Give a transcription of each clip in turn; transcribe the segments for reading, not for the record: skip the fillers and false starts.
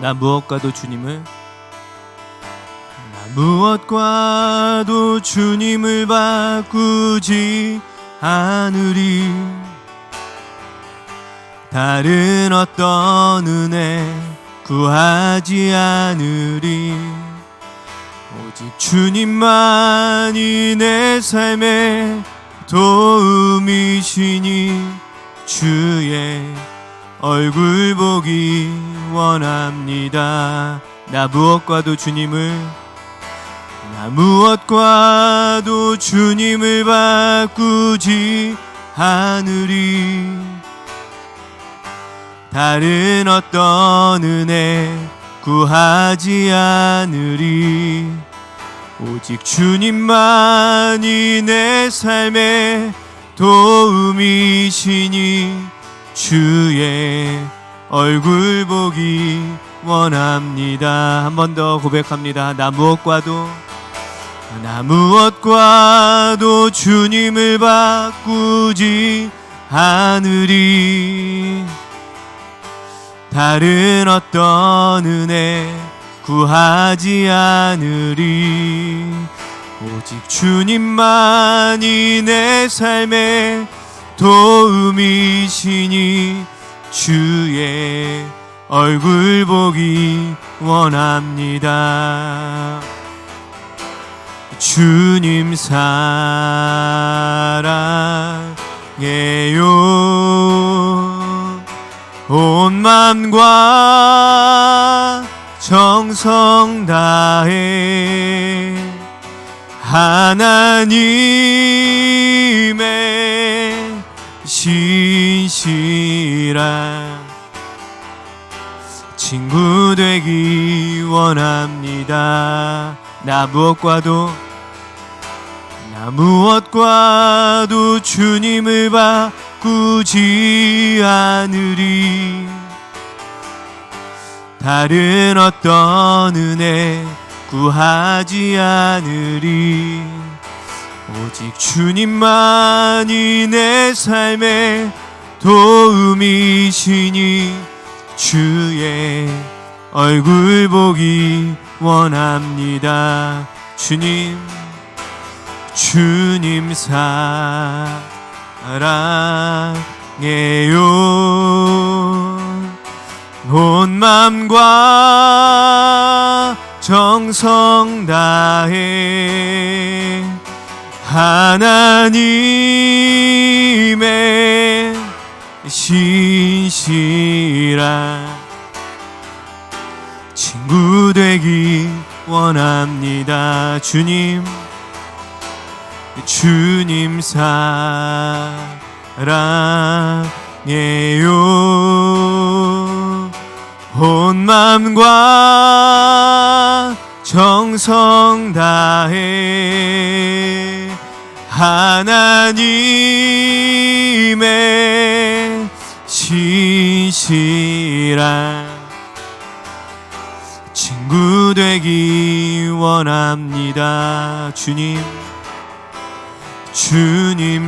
나 무엇과도 주님을 바꾸지 않으리. 다른 어떤 은혜 구하지 않으리. 오직 주님만이 내 삶의 도움이시니 주의 얼굴 보기 원합니다. 나 무엇과도 주님을 바꾸지 않으리. 다른 어떤 은혜 구하지 않으리. 오직 주님만이 내 삶의 도움이시니 주의 얼굴 보기 원합니다. 한 번 더 고백합니다. 나 무엇과도 주님을 바꾸지 않으리. 다른 어떤 은혜 구하지 않으리. 오직 주님만이 내 삶의 도움이시니 주의 얼굴 보기 원합니다. 주님 사랑해요. 온 맘과 정성 다해 하나님의 신실한 친구 되기 원합니다. 나 무엇과도 주님을 바꾸지 않으리. 다른 어떤 은혜 구하지 않으리. 오직 주님만이 내 삶의 도움이시니 주의 얼굴 보기 원합니다. 주님 사랑해요. 온 맘과 정성 다해 하나님의 신실한 친구 되기 원합니다. 주님 사랑해요. 온 맘과 정성 다해 하나님의 신실한 친구 되기 원합니다. 주님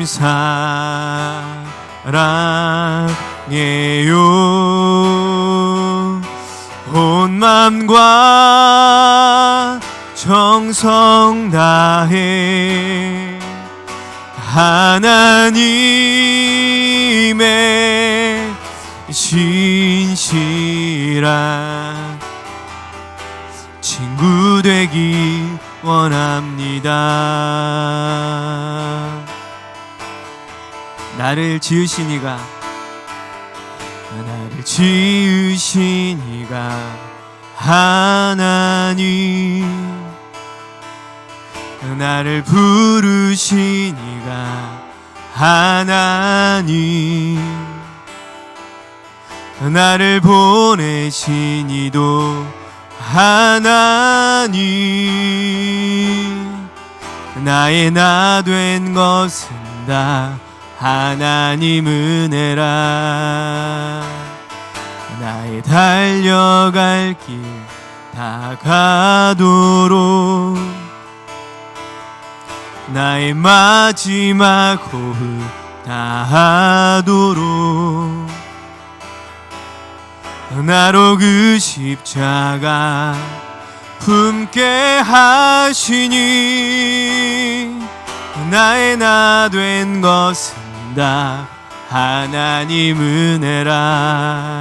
사랑해요. 온 맘과 정성 다해 하나님의 신실한 친구 되기 원합니다. 나를 지으신 이가 하나님, 나를 부르신 이가 하나님, 나를 보내신 이도 하나님, 나의 나 된 것은 다 하나님 은혜라. 나의 달려갈 길 다 가도록 나의 마지막 호흡 다 하도록 나로 그 십자가 품게 하시니 나의 나 된 것은 다 하나님 은혜라.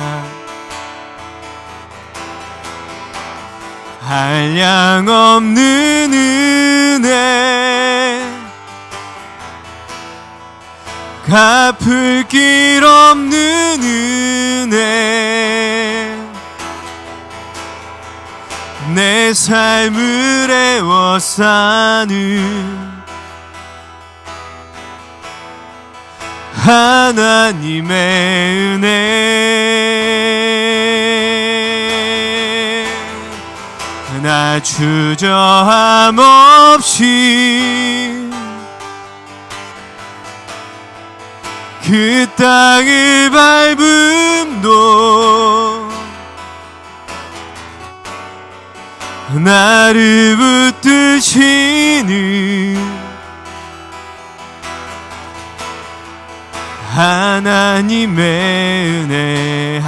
한량없는 은혜, 갚을 길 없는 은혜, 내 삶을 애워싸는 하나님의 은혜. 나 주저함 없이 그 땅을 밟음도 나를 붙드시는 하나님의 은혜.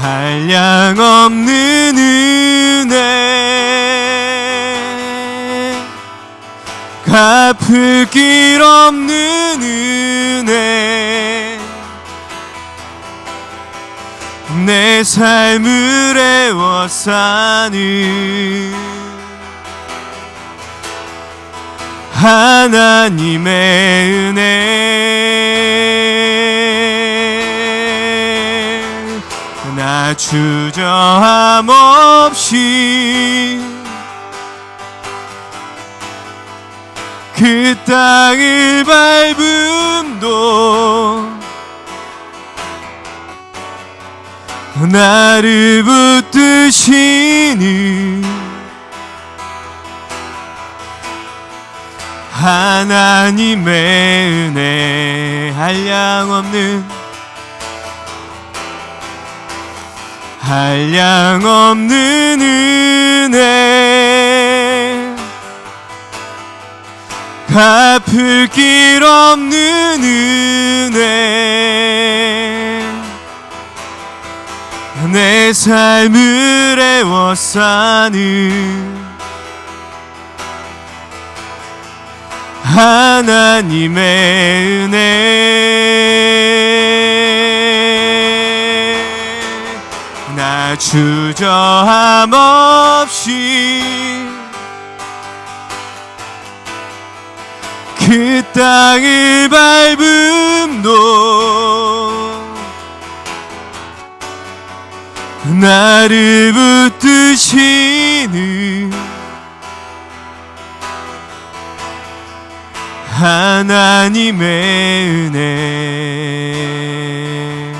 한량없는 은혜, 갚을 길 없는 은혜, 내 삶을 애워싸는 하나님의 은혜. 나 주저함 없이 그 땅을 밟음도 나를 붙드시는 하나님의 은혜. 한량없는 은혜, 갚을 길 없는 은혜, 내 삶을 애워싸는 하나님의 은혜. 나 주저함 없이 그 땅을 밟음도 나를 붙드시는 하나님의 은혜.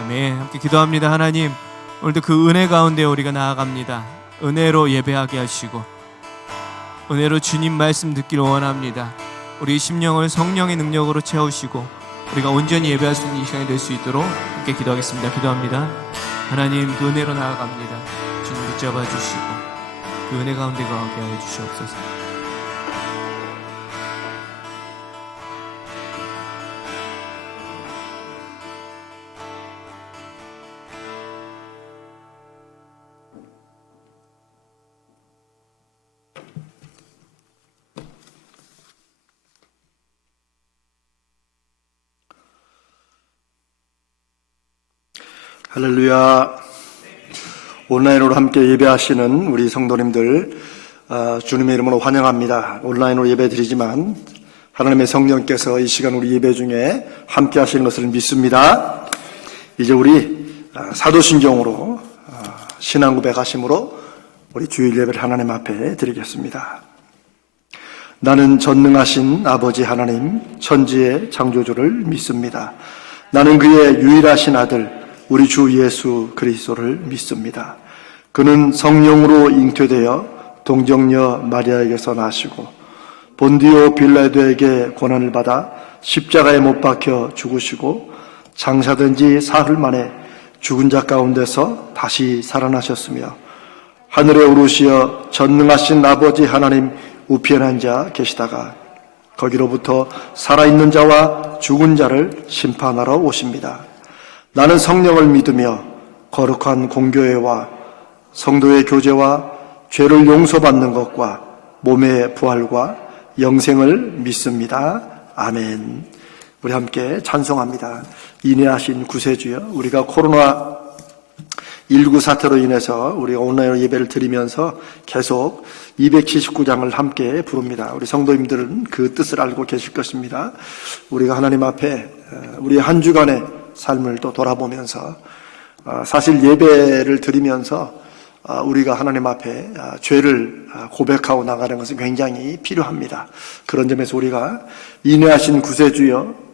아멘. 함께 기도합니다. 하나님, 오늘도 그 은혜 가운데 우리가 나아갑니다. 은혜로 예배하게 하시고 은혜로 주님 말씀 듣기를 원합니다. 우리 심령을 성령의 능력으로 채우시고 우리가 온전히 예배할 수 있는 이 시간이 될 수 있도록 함께 기도하겠습니다. 기도합니다. 하나님, 그 은혜로 나아갑니다. 주님 붙잡아 주시고 그 은혜 가운데 가게 하여 주시옵소서. 할렐루야. 온라인으로 함께 예배하시는 우리 성도님들 주님의 이름으로 환영합니다. 온라인으로 예배드리지만 하나님의 성령께서 이 시간 우리 예배 중에 함께 하시는 것을 믿습니다. 이제 우리 사도신경으로 신앙 고백하심으로 우리 주일 예배를 하나님 앞에 드리겠습니다. 나는 전능하신 아버지 하나님 천지의 창조주를 믿습니다. 나는 그의 유일하신 아들 우리 주 예수 그리스도를 믿습니다. 그는 성령으로 잉태되어 동정녀 마리아에게서 나시고 본디오 빌라도에게 고난을 받아 십자가에 못 박혀 죽으시고 장사된 지 사흘 만에 죽은 자 가운데서 다시 살아나셨으며 하늘에 오르시어 전능하신 아버지 하나님 우편에 앉아 계시다가 거기로부터 살아있는 자와 죽은 자를 심판하러 오십니다. 나는 성령을 믿으며 거룩한 공교회와 성도의 교제와 죄를 용서받는 것과 몸의 부활과 영생을 믿습니다. 아멘. 우리 함께 찬송합니다. 인내하신 구세주여. 우리가 코로나19 사태로 인해서 우리가 온라인으로 예배를 드리면서 계속 279장을 함께 부릅니다. 우리 성도님들은 그 뜻을 알고 계실 것입니다. 우리가 하나님 앞에 우리의 한 주간의 삶을 또 돌아보면서 사실 예배를 드리면서 우리가 하나님 앞에 죄를 고백하고 나가는 것은 굉장히 필요합니다. 그런 점에서 우리가 인내하신 구세주여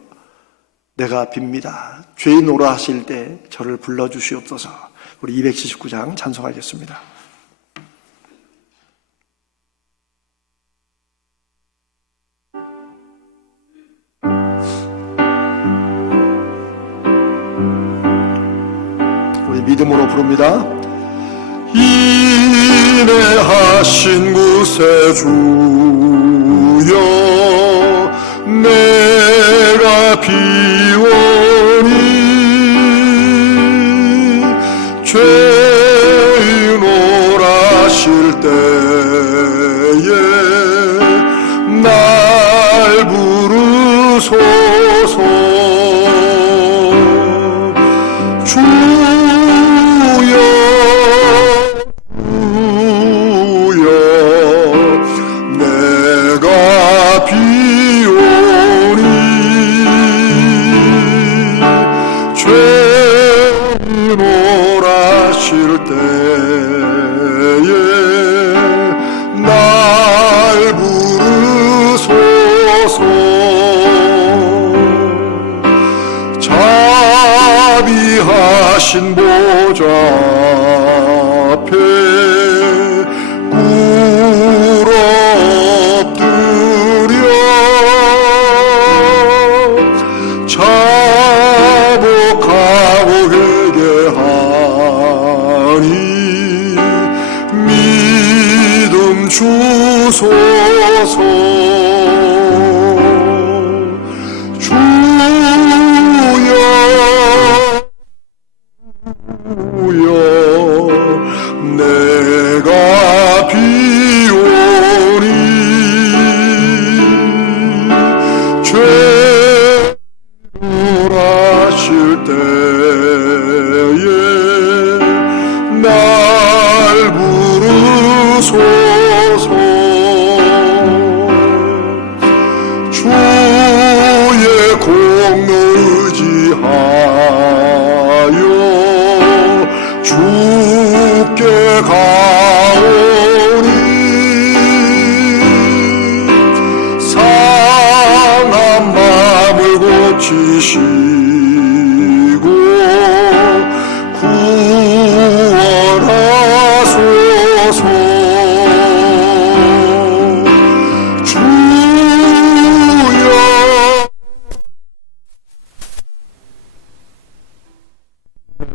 내가 빕니다. 죄인 오라 하실 때 저를 불러주시옵소서. 우리 279장 찬송하겠습니다. 우리 믿음으로 부릅니다. 인내하신 구세주여 내가 비오니 죄인 오라실 때에 날 부르소서. 자비하신 보좌 앞에 꿇어 엎드려 자복하고 회개하니 믿음 주소서. 내가 비오니 죄를 하실 때에 날 부르소서. 주의 공로 의지하여 주께 가오니 상한 마음을 고치시고 구원하소서. 주여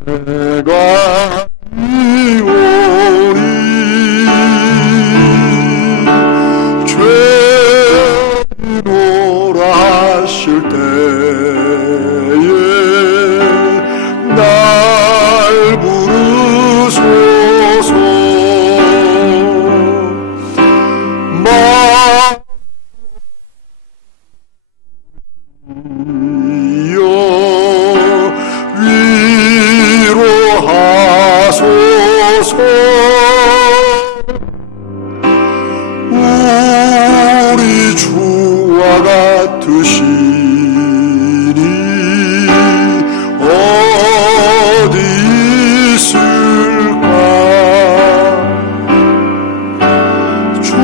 내가 비오니 죄인 오라 하실 때에 날 부르소서. 위로하소서. 우리 주와 같으시니 어디 있을까. 주여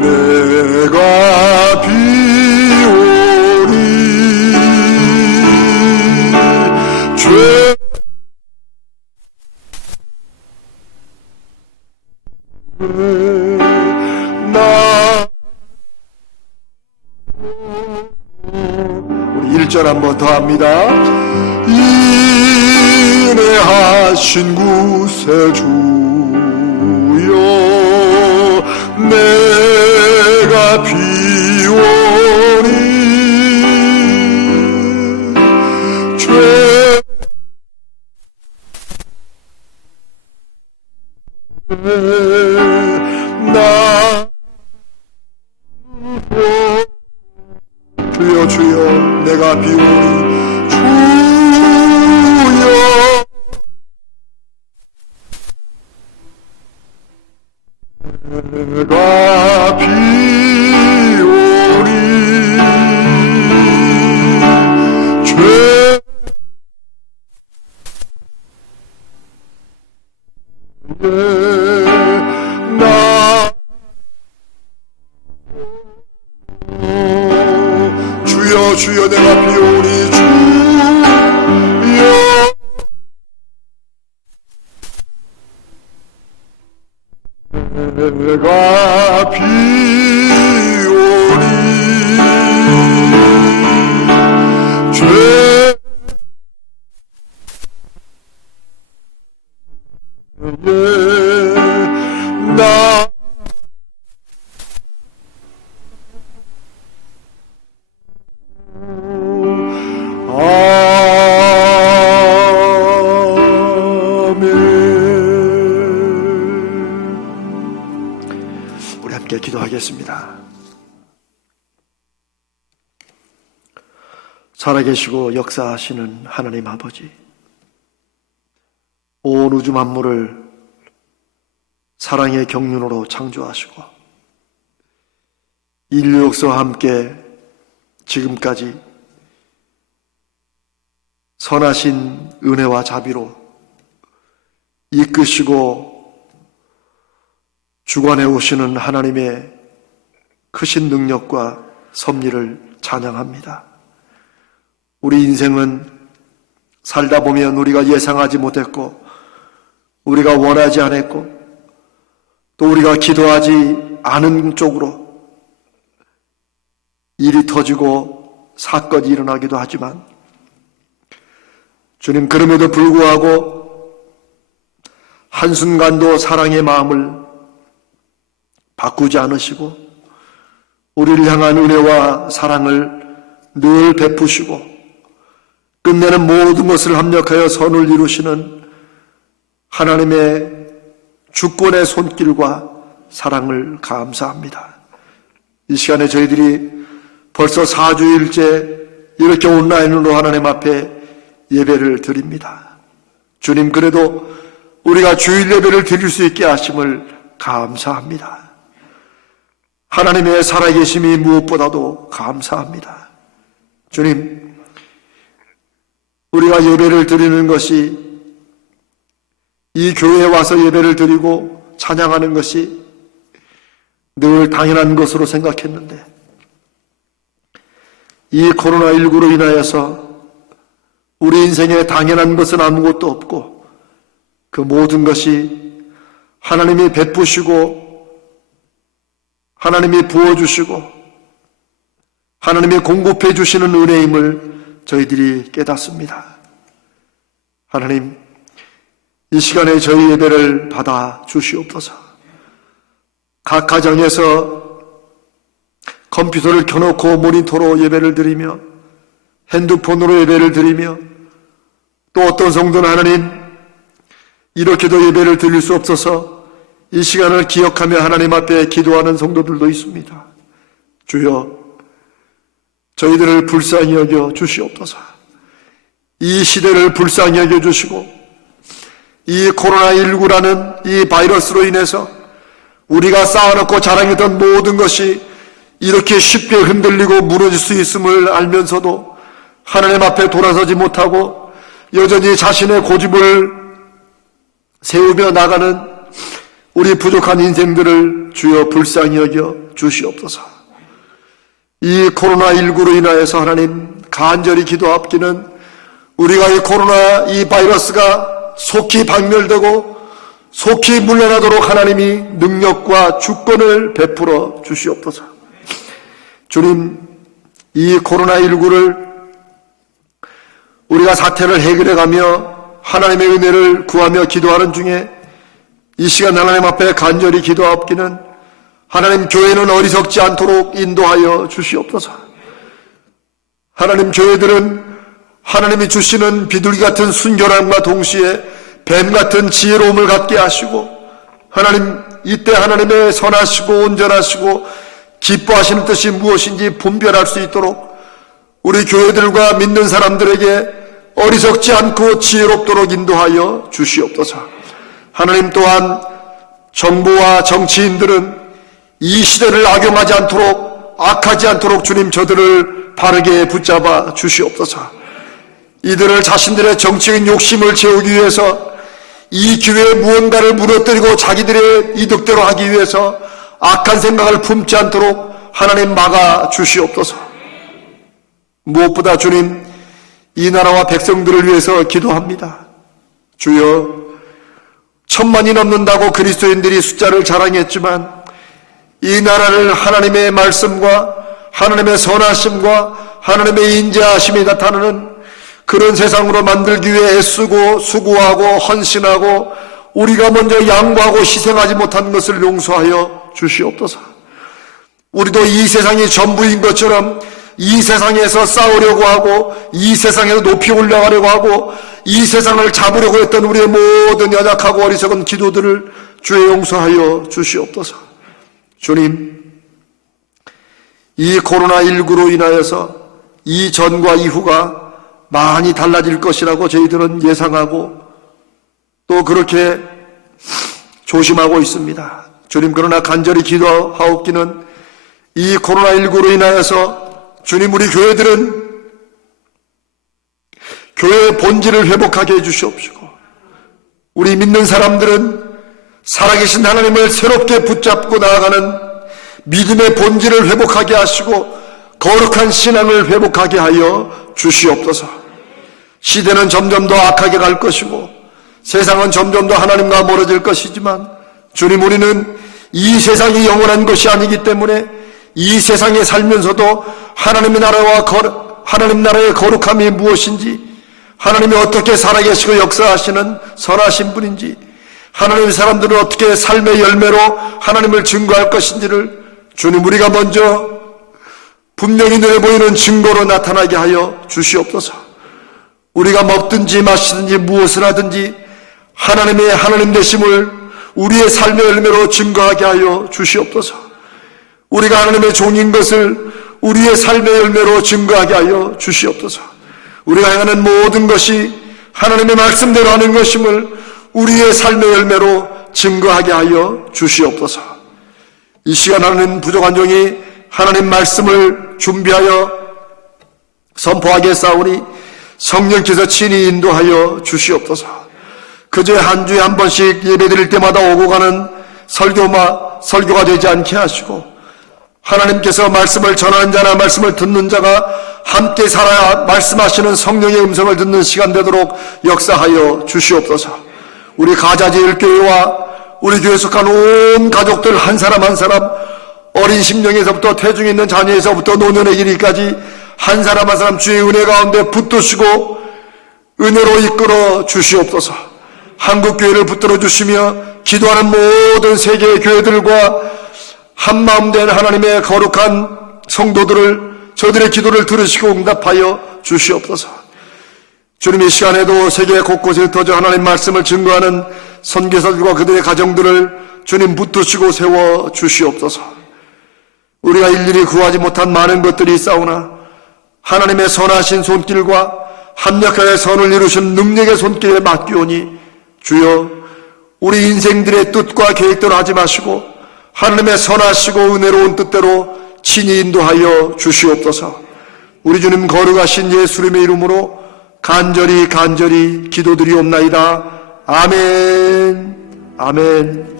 내가 비오니 죄 나 우리 1절 한번 더 합니다. 인내하신 구세주 내가 비오니 죄 나 주여 주여 내가 비오니 주여 내가 비오니 죄 나 주여 주여 내가 비오니 주여 내가 비오니 죄 나 우리 함께 기도하겠습니다. 살아계시고 역사하시는 하나님 아버지, 온 우주 만물을 사랑의 경륜으로 창조하시고 인류 역사와 함께 지금까지 선하신 은혜와 자비로 이끄시고 주관해 오시는 하나님의 크신 능력과 섭리를 찬양합니다. 우리 인생은 살다 보면 우리가 예상하지 못했고 우리가 원하지 않았고 또 우리가 기도하지 않은 쪽으로 일이 터지고 사건이 일어나기도 하지만 주님, 그럼에도 불구하고 한순간도 사랑의 마음을 바꾸지 않으시고 우리를 향한 은혜와 사랑을 늘 베푸시고 끝내는 모든 것을 합력하여 선을 이루시는 하나님의 주권의 손길과 사랑을 감사합니다. 이 시간에 저희들이 벌써 4주일째 이렇게 온라인으로 하나님 앞에 예배를 드립니다. 주님, 그래도 우리가 주일 예배를 드릴 수 있게 하심을 감사합니다. 하나님의 살아계심이 무엇보다도 감사합니다. 주님, 우리가 예배를 드리는 것이 이 교회에 와서 예배를 드리고 찬양하는 것이 늘 당연한 것으로 생각했는데 이 코로나19로 인하여서 우리 인생에 당연한 것은 아무것도 없고 그 모든 것이 하나님이 베푸시고 하나님이 부어주시고 하나님이 공급해 주시는 은혜임을 저희들이 깨닫습니다. 하나님, 이 시간에 저희 예배를 받아 주시옵소서. 각 가정에서 컴퓨터를 켜놓고 모니터로 예배를 드리며 핸드폰으로 예배를 드리며 또 어떤 성도는 하나님 이렇게도 예배를 드릴 수 없어서 이 시간을 기억하며 하나님 앞에 기도하는 성도들도 있습니다. 주여, 저희들을 불쌍히 여겨 주시옵소서. 이 시대를 불쌍히 여겨 주시고 이 코로나19라는 이 바이러스로 인해서 우리가 쌓아놓고 자랑했던 모든 것이 이렇게 쉽게 흔들리고 무너질 수 있음을 알면서도 하나님 앞에 돌아서지 못하고 여전히 자신의 고집을 세우며 나가는 우리 부족한 인생들을 주여 불쌍히 여겨 주시옵소서. 이 코로나19로 인하여서 하나님 간절히 기도합기는 우리가 이 코로나 이 바이러스가 속히 박멸되고 속히 물러나도록 하나님이 능력과 주권을 베풀어 주시옵소서. 주님, 이 코로나19를 우리가 사태를 해결해가며 하나님의 은혜를 구하며 기도하는 중에 이 시간 하나님 앞에 간절히 기도하옵기는 하나님, 교회는 어리석지 않도록 인도하여 주시옵소서. 하나님, 교회들은 하나님이 주시는 비둘기 같은 순결함과 동시에 뱀 같은 지혜로움을 갖게 하시고, 하나님, 이때 하나님의 선하시고 온전하시고 기뻐하시는 뜻이 무엇인지 분별할 수 있도록 우리 교회들과 믿는 사람들에게 어리석지 않고 지혜롭도록 인도하여 주시옵소서. 하나님, 또한 정부와 정치인들은 이 시대를 악용하지 않도록, 악하지 않도록 주님, 저들을 바르게 붙잡아 주시옵소서. 이들을 자신들의 정치적인 욕심을 채우기 위해서, 이 기회에 무언가를 무너뜨리고 자기들의 이득대로 하기 위해서 악한 생각을 품지 않도록 하나님 막아 주시옵소서. 무엇보다 주님, 이 나라와 백성들을 위해서 기도합니다. 주여, 1000만이 넘는다고 그리스도인들이 숫자를 자랑했지만 이 나라를 하나님의 말씀과 하나님의 선하심과 하나님의 인자하심이 나타나는 그런 세상으로 만들기 위해 애쓰고 수고하고 헌신하고 우리가 먼저 양보하고 희생하지 못한 것을 용서하여 주시옵소서. 우리도 이 세상이 전부인 것처럼 이 세상에서 싸우려고 하고 이 세상에서 높이 올라가려고 하고 이 세상을 잡으려고 했던 우리의 모든 연약하고 어리석은 기도들을 주의 용서하여 주시옵소서. 주님, 이 코로나19로 인하여서 이 전과 이후가 많이 달라질 것이라고 저희들은 예상하고 또 그렇게 조심하고 있습니다. 주님, 그러나 간절히 기도하옵기는 이 코로나19로 인하여서 주님, 우리 교회들은 교회의 본질을 회복하게 해주시옵시고 우리 믿는 사람들은 살아계신 하나님을 새롭게 붙잡고 나아가는 믿음의 본질을 회복하게 하시고 거룩한 신앙을 회복하게 하여 주시옵소서. 시대는 점점 더 악하게 갈 것이고 세상은 점점 더 하나님과 멀어질 것이지만 주님, 우리는 이 세상이 영원한 것이 아니기 때문에 이 세상에 살면서도 하나님의 나라와 하나님 나라의 거룩함이 무엇인지, 하나님이 어떻게 살아계시고 역사하시는 선하신 분인지, 하나님의 사람들은 어떻게 삶의 열매로 하나님을 증거할 것인지를 주님, 우리가 먼저 분명히 눈에 보이는 증거로 나타나게 하여 주시옵소서. 우리가 먹든지 마시든지 무엇을 하든지 하나님 되심을 우리의 삶의 열매로 증거하게 하여 주시옵소서. 우리가 하나님의 종인 것을 우리의 삶의 열매로 증거하게 하여 주시옵소서. 우리가 행하는 모든 것이 하나님의 말씀대로 하는 것임을 우리의 삶의 열매로 증거하게 하여 주시옵소서. 이 시간 하나님, 부족한 종이 하나님 말씀을 준비하여 선포하겠사오니 성령께서 친히 인도하여 주시옵소서. 그저 한 주에 한 번씩 예배드릴 때마다 오고 가는 설교가 되지 않게 하시고 하나님께서 말씀을 전하는 자나 말씀을 듣는 자가 함께 살아야 말씀하시는 성령의 음성을 듣는 시간 되도록 역사하여 주시옵소서. 우리 가자제일교회와 우리 교회에 속한 온 가족들 한 사람 한 사람, 어린 심령에서부터 태중에 있는 자녀에서부터 노년에 이르기까지 한 사람 한 사람 주의 은혜 가운데 붙드시고 은혜로 이끌어 주시옵소서. 한국교회를 붙들어 주시며 기도하는 모든 세계의 교회들과 한마음 된 하나님의 거룩한 성도들을, 저들의 기도를 들으시고 응답하여 주시옵소서. 주님, 이 시간에도 세계 곳곳에 흩어져 하나님 말씀을 증거하는 선교사들과 그들의 가정들을 주님 붙드시고 세워 주시옵소서. 우리가 일일이 구하지 못한 많은 것들이 있사오나 하나님의 선하신 손길과 합력하여 선을 이루신 능력의 손길에 맡기오니 주여, 우리 인생들의 뜻과 계획대로 하지 마시고 하나님의 선하시고 은혜로운 뜻대로 친히 인도하여 주시옵소서. 우리 주님 거룩하신 예수님의 이름으로 간절히 기도드리옵나이다. 아멘. 아멘.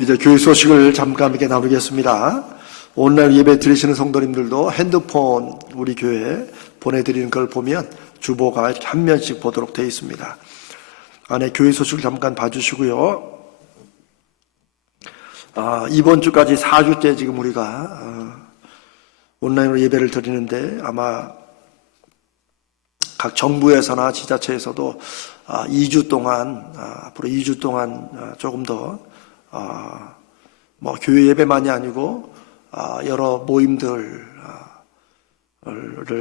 이제 교회 소식을 잠깐 이렇게 나누겠습니다. 온라인 예배 드리시는 성도님들도 핸드폰 우리 교회에 보내드리는 걸 보면 주보가 이렇게 한 면씩 보도록 되어 있습니다. 안에 교회 소식을 잠깐 봐주시고요. 이번 주까지 4주째 지금 우리가 온라인으로 예배를 드리는데 아마 각 정부에서나 지자체에서도 2주 동안 앞으로 2주 동안 조금 더 뭐 교회 예배만이 아니고 여러 모임들을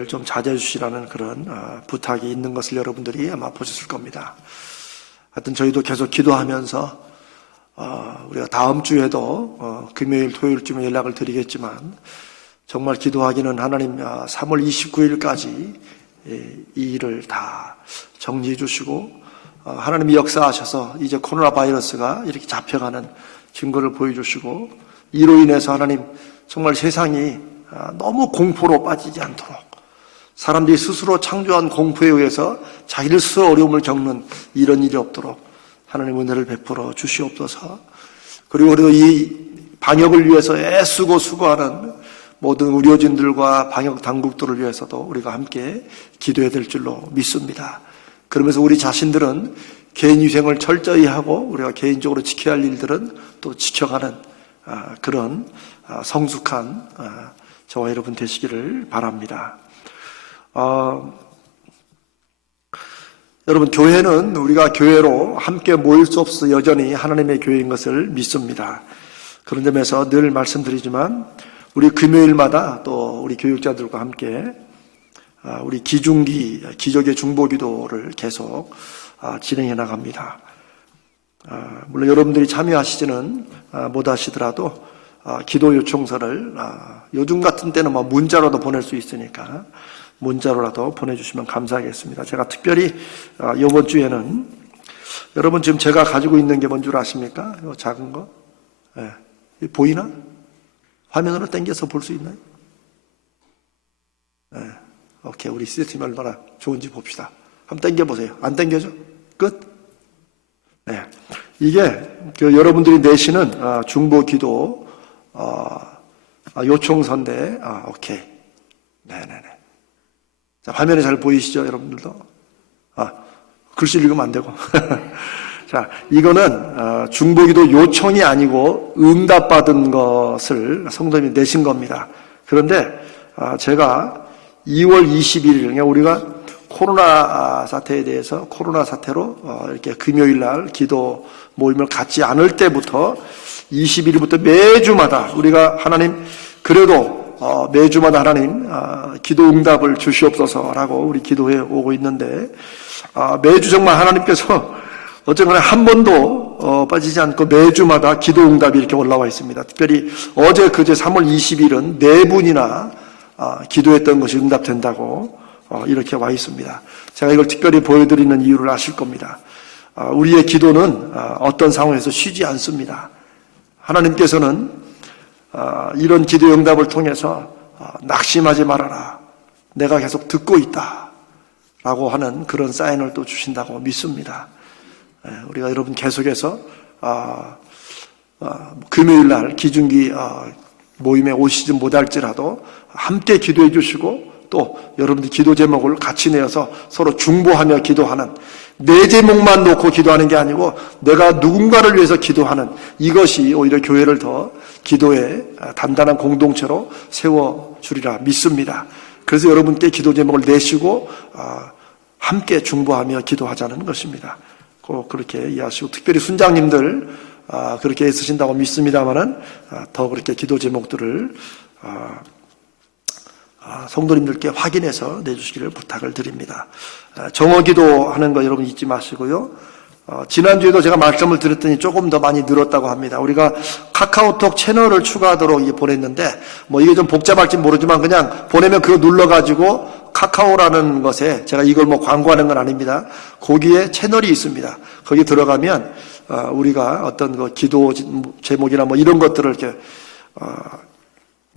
좀 자제해 주시라는 그런 부탁이 있는 것을 여러분들이 아마 보셨을 겁니다. 하여튼 저희도 계속 기도하면서 우리가 다음 주에도 금요일 토요일쯤에 연락을 드리겠지만 정말 기도하기는 하나님 3월 29일까지 이 일을 다 정리해 주시고 하나님이 역사하셔서 이제 코로나 바이러스가 이렇게 잡혀가는 증거를 보여주시고 이로 인해서 하나님 정말 세상이 너무 공포로 빠지지 않도록 사람들이 스스로 창조한 공포에 의해서 자기를 스스로 어려움을 겪는 이런 일이 없도록 하나님 은혜를 베풀어 주시옵소서. 그리고 이 방역을 위해서 애쓰고 수고하는 모든 의료진들과 방역 당국들을 위해서도 우리가 함께 기도해야 될 줄로 믿습니다. 그러면서 우리 자신들은 개인 위생을 철저히 하고 우리가 개인적으로 지켜야 할 일들은 또 지켜가는 그런 성숙한 저와 여러분 되시기를 바랍니다. 여러분, 교회는 우리가 교회로 함께 모일 수 없어 여전히 하나님의 교회인 것을 믿습니다. 그런 점에서 늘 말씀드리지만 우리 금요일마다 또 우리 교육자들과 함께 우리 기적의 중보기도를 계속 진행해 나갑니다. 물론 여러분들이 참여하시지는 못하시더라도 기도 요청서를 요즘 같은 때는 뭐 문자로도 보낼 수 있으니까 문자로라도 보내주시면 감사하겠습니다. 제가 특별히 이번 주에는 여러분 지금 제가 가지고 있는 게 뭔 줄 아십니까? 이 작은 거 보이나? 화면으로 당겨서 볼 수 있나요? 오케이, 우리 시스템이 얼마나 좋은지 봅시다. 한번 당겨보세요. 안 당겨져? 끝? 네. 이게 여러분들이 내시는 중보기도 요청서인데 오케이. 네네네. 자, 화면에 잘 보이시죠, 여러분들도? 글씨 읽으면 안 되고. 자, 이거는 중보기도 요청이 아니고 응답받은 것을 성도님이 내신 겁니다. 그런데 제가 2월 21일, 그러니까 우리가 코로나 사태에 대해서 코로나 사태로 이렇게 금요일 날 기도 모임을 갖지 않을 때부터 21일부터 매주마다 우리가 하나님 그래도 매주마다 하나님 기도 응답을 주시옵소서라고 우리 기도해 오고 있는데 매주 정말 하나님께서 어쨌거나 한 번도 빠지지 않고 매주마다 기도 응답이 이렇게 올라와 있습니다. 특별히 어제 그제 3월 20일은 4분이나 기도했던 것이 응답된다고 이렇게 와 있습니다. 제가 이걸 특별히 보여드리는 이유를 아실 겁니다. 우리의 기도는 어떤 상황에서 쉬지 않습니다. 하나님께서는 이런 기도 응답을 통해서 낙심하지 말아라. 내가 계속 듣고 있다. 라고 하는 그런 사인을 또 주신다고 믿습니다. 우리가 여러분 계속해서 금요일 날 기중기 모임에 오시지 못할지라도 함께 기도해 주시고 또 여러분들 기도 제목을 같이 내어서 서로 중보하며 기도하는 내 제목만 놓고 기도하는 게 아니고 내가 누군가를 위해서 기도하는 이것이 오히려 교회를 더 기도의 단단한 공동체로 세워주리라 믿습니다. 그래서 여러분께 기도 제목을 내시고 함께 중보하며 기도하자는 것입니다. 꼭 그렇게 이해하시고 특별히 순장님들 그렇게 애쓰신다고 믿습니다만은 더 그렇게 기도 제목들을 성도님들께 확인해서 내주시기를 부탁을 드립니다. 정오기도 하는 거 여러분 잊지 마시고요. 지난주에도 제가 말씀을 드렸더니 조금 더 많이 늘었다고 합니다. 우리가 카카오톡 채널을 추가하도록 보냈는데 뭐 이게 좀 복잡할지 모르지만 그냥 보내면 그거 눌러가지고 카카오라는 것에 제가 이걸 뭐 광고하는 건 아닙니다. 거기에 채널이 있습니다. 거기 들어가면 우리가 어떤 그 기도 제목이나 뭐 이런 것들을 이렇게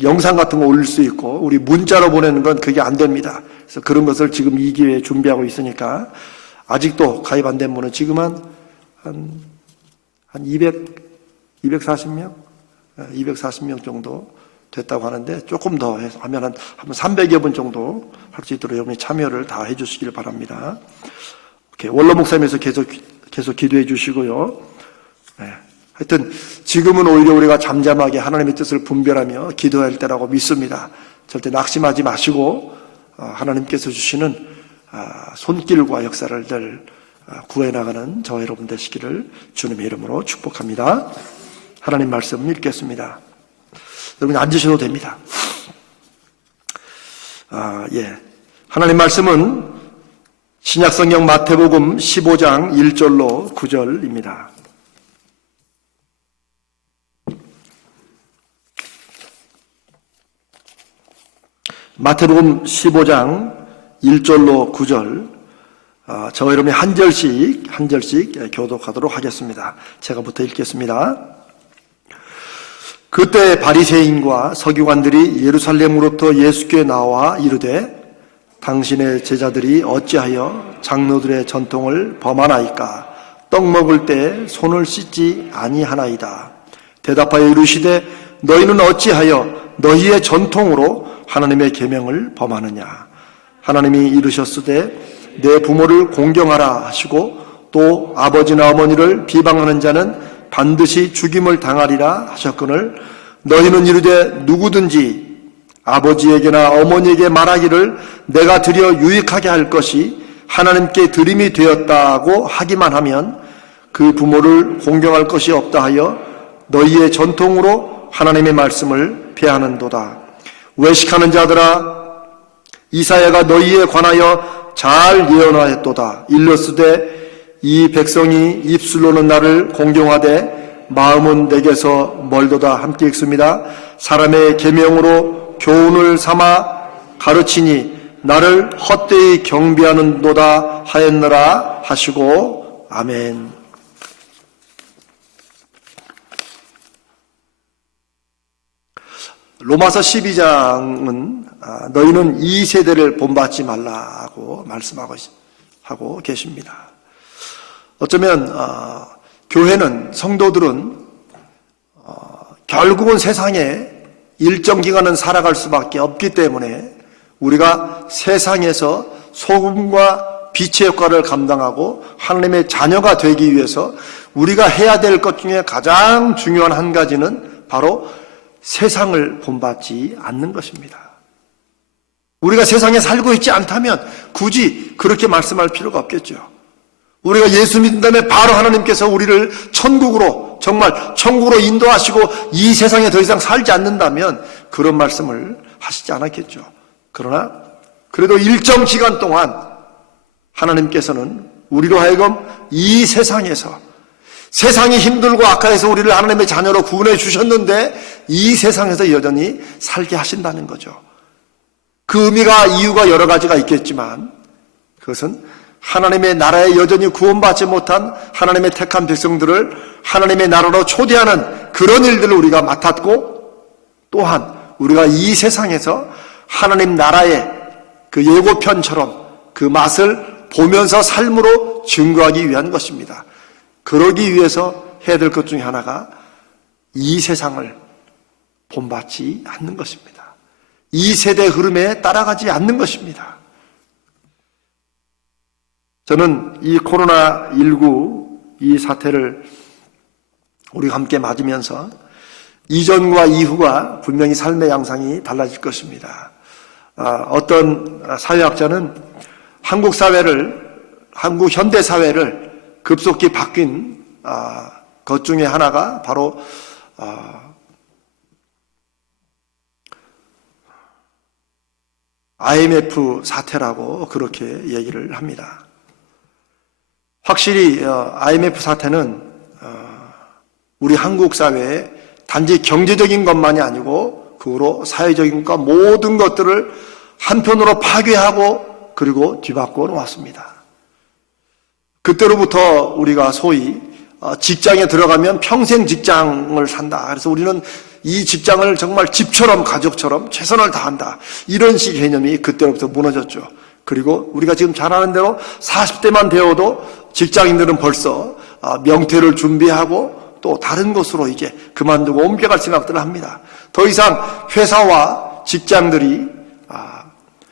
영상 같은 거 올릴 수 있고 우리 문자로 보내는 건 그게 안 됩니다. 그래서 그런 것을 지금 이 기회에 준비하고 있으니까 아직도 가입 안 된 분은 지금 한 240명? 240명 정도 됐다고 하는데 조금 더 하면 한 300여 분 정도 할 수 있도록 여러분이 참여를 다 해주시길 바랍니다. 원로 목사님에서 계속 기도해 주시고요. 하여튼 지금은 오히려 우리가 잠잠하게 하나님의 뜻을 분별하며 기도해야 할 때라고 믿습니다. 절대 낙심하지 마시고 하나님께서 주시는 손길과 역사를 늘 구해나가는 저와 여러분 되시기를 주님의 이름으로 축복합니다. 하나님 말씀 읽겠습니다. 여러분 앉으셔도 됩니다. 하나님 말씀은 신약성경 마태복음 15장 1절로 9절입니다. 마태복음 15장 1절로 9절, 저와 여러분이 한 절씩 교독하도록 하겠습니다. 제가부터 읽겠습니다. 그때 바리새인과 서기관들이 예루살렘으로부터 예수께 나와 이르되 당신의 제자들이 어찌하여 장로들의 전통을 범하나이까? 떡 먹을 때 손을 씻지 아니하나이다. 대답하여 이르시되 너희는 어찌하여 너희의 전통으로 하나님의 계명을 범하느냐? 하나님이 이르셨으되 내 부모를 공경하라 하시고 또 아버지나 어머니를 비방하는 자는 반드시 죽임을 당하리라 하셨거늘 너희는 이르되 누구든지 아버지에게나 어머니에게 말하기를 내가 드려 유익하게 할 것이 하나님께 드림이 되었다고 하기만 하면 그 부모를 공경할 것이 없다 하여 너희의 전통으로 하나님의 말씀을 폐하는도다. 외식하는 자들아, 이사야가 너희에 관하여 잘 예언하였도다. 일렀으되 이 백성이 입술로는 나를 공경하되 마음은 내게서 멀도다. 함께 읽습니다. 사람의 계명으로 교훈을 삼아 가르치니 나를 헛되이 경배하는도다 하였느라 하시고 아멘. 로마서 12장은 너희는 이 세대를 본받지 말라고 말씀하고 계십니다. 어쩌면 교회는, 성도들은 결국은 세상에 일정 기간은 살아갈 수밖에 없기 때문에 우리가 세상에서 소금과 빛의 역할을 감당하고 하나님의 자녀가 되기 위해서 우리가 해야 될 것 중에 가장 중요한 한 가지는 바로 세상을 본받지 않는 것입니다. 우리가 세상에 살고 있지 않다면 굳이 그렇게 말씀할 필요가 없겠죠. 우리가 예수 믿는 다음에 바로 하나님께서 우리를 천국으로, 정말 천국으로 인도하시고 이 세상에 더 이상 살지 않는다면 그런 말씀을 하시지 않았겠죠. 그러나 그래도 일정 기간 동안 하나님께서는 우리로 하여금 이 세상에서, 세상이 힘들고 악해서 우리를 하나님의 자녀로 구원해 주셨는데 이 세상에서 여전히 살게 하신다는 거죠. 그 의미가, 이유가 여러 가지가 있겠지만 그것은 하나님의 나라에 여전히 구원받지 못한 하나님의 택한 백성들을 하나님의 나라로 초대하는 그런 일들을 우리가 맡았고, 또한 우리가 이 세상에서 하나님 나라의 그 예고편처럼 그 맛을 보면서 삶으로 증거하기 위한 것입니다. 그러기 위해서 해야 될 것 중에 하나가 이 세상을 본받지 않는 것입니다. 이 세대 흐름에 따라가지 않는 것입니다. 저는 이 코로나19 이 사태를 우리가 함께 맞으면서 이전과 이후가 분명히 삶의 양상이 달라질 것입니다. 어떤 사회학자는 한국 현대 사회를 급속히 바뀐 것 중에 하나가 바로 IMF 사태라고 그렇게 얘기를 합니다. 확실히 IMF 사태는 우리 한국 사회에 단지 경제적인 것만이 아니고 그로 사회적인 것 모든 것들을 한편으로 파괴하고 그리고 뒤바꿔 놓았습니다. 그때로부터 우리가 소위 직장에 들어가면 평생 직장을 산다. 그래서 우리는 이 직장을 정말 집처럼, 가족처럼 최선을 다한다. 이런 식 개념이 그때로부터 무너졌죠. 그리고 우리가 지금 잘 아는 대로 40대만 되어도 직장인들은 벌써 명퇴를 준비하고 또 다른 곳으로 이제 그만두고 옮겨갈 생각들을 합니다. 더 이상 회사와 직장들이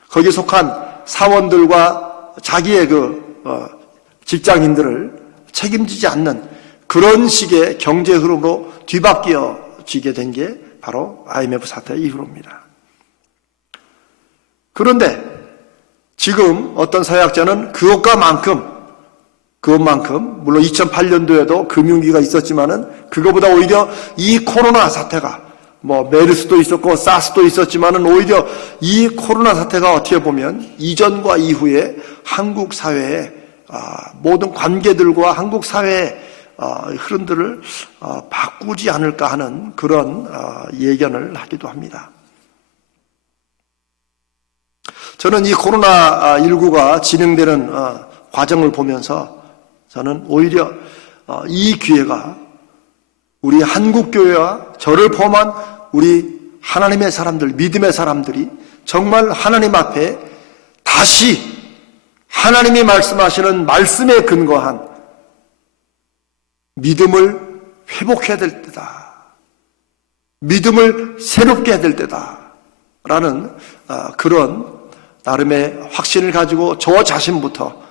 거기에 속한 사원들과 자기의 직장인들을 책임지지 않는 그런 식의 경제 흐름으로 뒤바뀌어지게 된 게 바로 IMF 사태 이후로입니다. 그런데 지금 어떤 사회학자는 그것만큼 물론 2008년도에도 금융위기가 있었지만은 그거보다 오히려 이 코로나 사태가 메르스도 있었고 사스도 있었지만은 오히려 이 코로나 사태가 어떻게 보면 이전과 이후에 한국 사회의 모든 관계들과 한국 사회의 흐름들을 바꾸지 않을까 하는 그런 예견을 하기도 합니다. 저는 이 코로나19가 진행되는 과정을 보면서 저는 오히려 이 기회가 우리 한국교회와 저를 포함한 우리 하나님의 사람들, 믿음의 사람들이 정말 하나님 앞에 다시 하나님이 말씀하시는 말씀에 근거한 믿음을 회복해야 될 때다. 믿음을 새롭게 해야 될 때다. 라는 그런 나름의 확신을 가지고 저 자신부터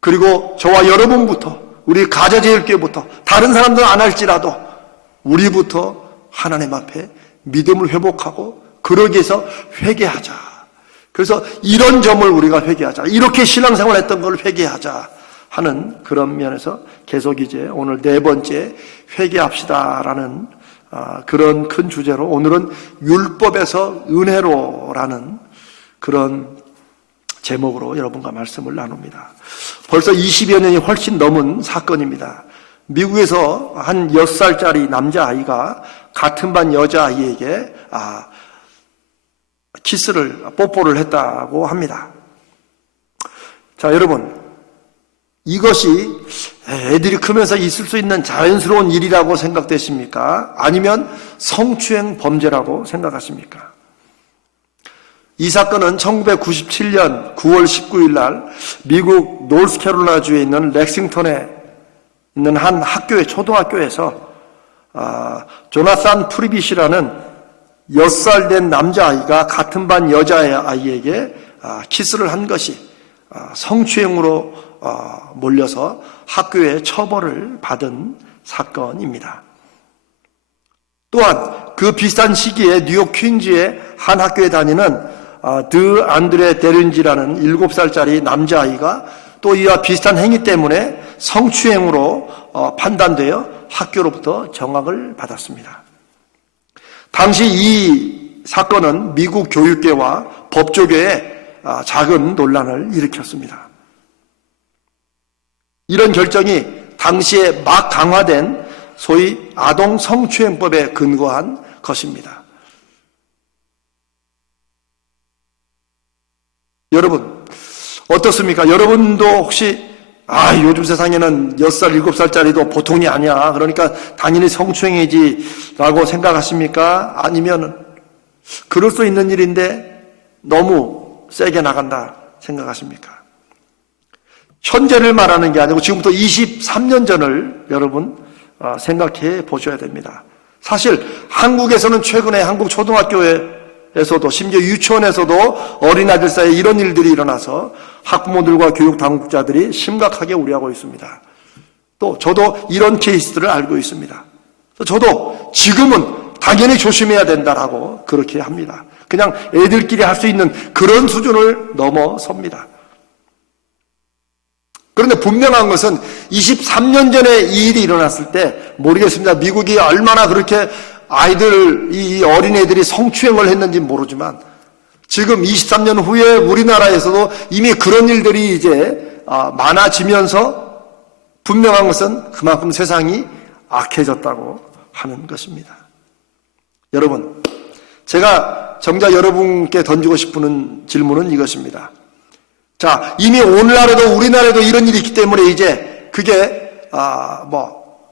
그리고 저와 여러분부터 우리 가자제일교회부터 다른 사람들은 안 할지라도 우리부터 하나님 앞에 믿음을 회복하고 그러기 위해서 회개하자. 그래서 이런 점을 우리가 회개하자. 이렇게 신앙생활 했던 걸 회개하자 하는 그런 면에서 계속 이제 오늘 네 번째 회개합시다라는 그런 큰 주제로 오늘은 율법에서 은혜로라는 그런 제목으로 여러분과 말씀을 나눕니다. 벌써 20여 년이 훨씬 넘은 사건입니다. 미국에서 한 6살짜리 남자아이가 같은 반 여자아이에게 뽀뽀를 했다고 합니다. 자, 여러분, 이것이 애들이 크면서 있을 수 있는 자연스러운 일이라고 생각되십니까? 아니면 성추행 범죄라고 생각하십니까? 이 사건은 1997년 9월 19일 날 미국 노스캐롤라이나주에 있는 렉싱턴에 있는 한 초등학교에서 조나산 프리빗이라는 6살 된 남자아이가 같은 반 여자아이에게 키스를 한 것이 성추행으로 몰려서 학교에 처벌을 받은 사건입니다. 또한 그 비슷한 시기에 뉴욕 퀸즈의 한 학교에 다니는 드 안드레 데른지라는 7살짜리 남자아이가 또 이와 비슷한 행위 때문에 성추행으로 판단되어 학교로부터 정학을 받았습니다. 당시 이 사건은 미국 교육계와 법조계에 작은 논란을 일으켰습니다. 이런 결정이 당시에 막 강화된 소위 아동 성추행법에 근거한 것입니다. 여러분 어떻습니까? 여러분도 혹시 요즘 세상에는 6살, 7살짜리도 보통이 아니야. 그러니까 당연히 성추행이지 라고 생각하십니까? 아니면 그럴 수 있는 일인데 너무 세게 나간다 생각하십니까? 현재를 말하는 게 아니고 지금부터 23년 전을 여러분 생각해 보셔야 됩니다. 사실 한국에서는 최근에 한국 초등학교에서도 심지어 유치원에서도 어린아이들 사이에 이런 일들이 일어나서 학부모들과 교육 당국자들이 심각하게 우려하고 있습니다. 또 저도 이런 케이스들을 알고 있습니다. 저도 지금은 당연히 조심해야 된다라고 그렇게 합니다. 그냥 애들끼리 할 수 있는 그런 수준을 넘어섭니다. 그런데 분명한 것은 23년 전에 이 일이 일어났을 때 모르겠습니다. 미국이 얼마나 그렇게 이 어린애들이 성추행을 했는지 모르지만 지금 23년 후에 우리나라에서도 이미 그런 일들이 이제 많아지면서 분명한 것은 그만큼 세상이 악해졌다고 하는 것입니다. 여러분, 제가 정작 여러분께 던지고 싶은 질문은 이것입니다. 자, 이미 오늘날에도 우리나라에도 이런 일이 있기 때문에 이제 그게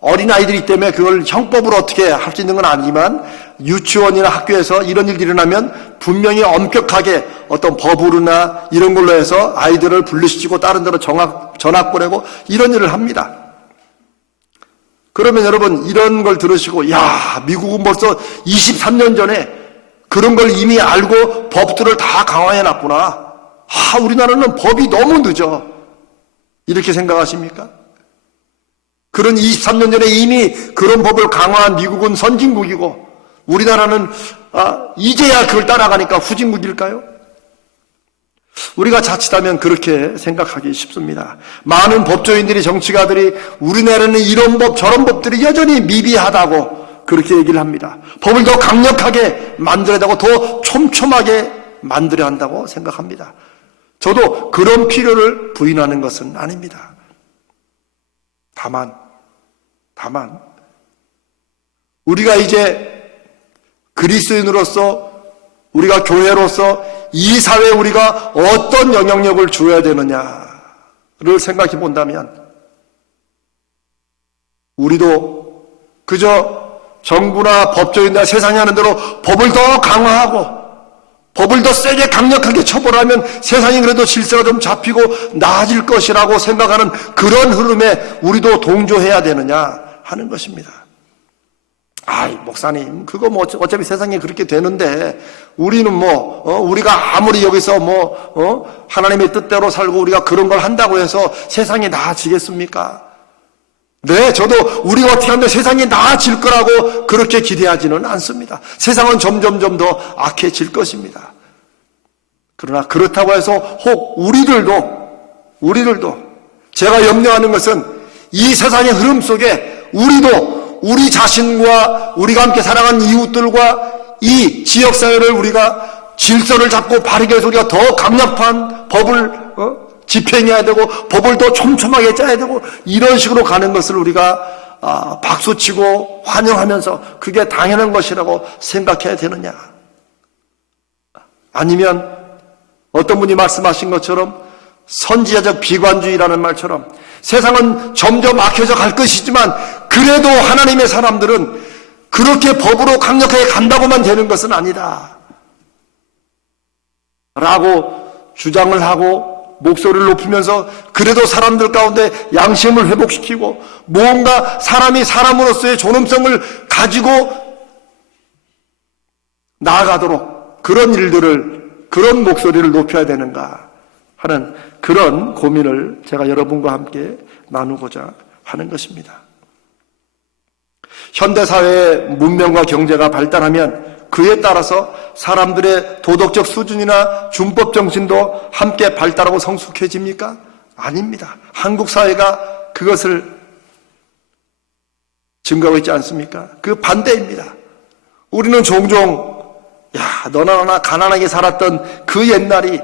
어린아이들이기 때문에 그걸 형법으로 어떻게 할 수 있는 건 아니지만 유치원이나 학교에서 이런 일이 일어나면 분명히 엄격하게 어떤 법으로나 이런 걸로 해서 아이들을 분리시키고 다른 데로 전학 보내고 이런 일을 합니다. 그러면 여러분 이런 걸 들으시고 미국은 벌써 23년 전에 그런 걸 이미 알고 법들을 다 강화해 놨구나. 우리나라는 법이 너무 늦어. 이렇게 생각하십니까? 그런 23년 전에 이미 그런 법을 강화한 미국은 선진국이고 우리나라는 이제야 그걸 따라가니까 후진국일까요? 우리가 자칫하면 그렇게 생각하기 쉽습니다. 많은 법조인들이, 정치가들이 우리나라는 이런 법 저런 법들이 여전히 미비하다고 그렇게 얘기를 합니다. 법을 더 강력하게 만들어야 되고 더 촘촘하게 만들어야 한다고 생각합니다. 저도 그런 필요를 부인하는 것은 아닙니다. 다만 우리가 이제 그리스도인으로서, 우리가 교회로서 이 사회에 우리가 어떤 영향력을 줘야 되느냐를 생각해 본다면 우리도 그저 정부나 법조인이나 세상이 하는 대로 법을 더 강화하고 법을 더 세게 강력하게 처벌하면 세상이 그래도 질서가 좀 잡히고 나아질 것이라고 생각하는 그런 흐름에 우리도 동조해야 되느냐 하는 것입니다. 목사님, 그거 뭐 어차피 세상에 그렇게 되는데 우리는 우리가 아무리 여기서 하나님의 뜻대로 살고 우리가 그런 걸 한다고 해서 세상이 나아지겠습니까? 네, 저도 우리가 어떻게 하면 세상이 나아질 거라고 그렇게 기대하지는 않습니다. 세상은 점점 더 악해질 것입니다. 그러나 그렇다고 해서 혹 우리들도 제가 염려하는 것은 이 세상의 흐름 속에 우리도 우리 자신과 우리가 함께 살아가는 이웃들과 이 지역사회를 우리가 질서를 잡고 바르게 해서 우리가 더 강력한 법을 집행해야 되고 법을 더 촘촘하게 짜야 되고 이런 식으로 가는 것을 우리가 박수치고 환영하면서 그게 당연한 것이라고 생각해야 되느냐? 아니면 어떤 분이 말씀하신 것처럼 선지자적 비관주의라는 말처럼 세상은 점점 악해져 갈 것이지만 그래도 하나님의 사람들은 그렇게 법으로 강력하게 간다고만 되는 것은 아니다 라고 주장을 하고 목소리를 높이면서 그래도 사람들 가운데 양심을 회복시키고 뭔가 사람이 사람으로서의 존엄성을 가지고 나아가도록 그런 일들을, 그런 목소리를 높여야 되는가 하는 그런 고민을 제가 여러분과 함께 나누고자 하는 것입니다. 현대사회의 문명과 경제가 발달하면 그에 따라서 사람들의 도덕적 수준이나 준법 정신도 함께 발달하고 성숙해집니까? 아닙니다. 한국 사회가 그것을 증거하고 있지 않습니까? 그 반대입니다. 우리는 종종 너나 나나 가난하게 살았던 그 옛날이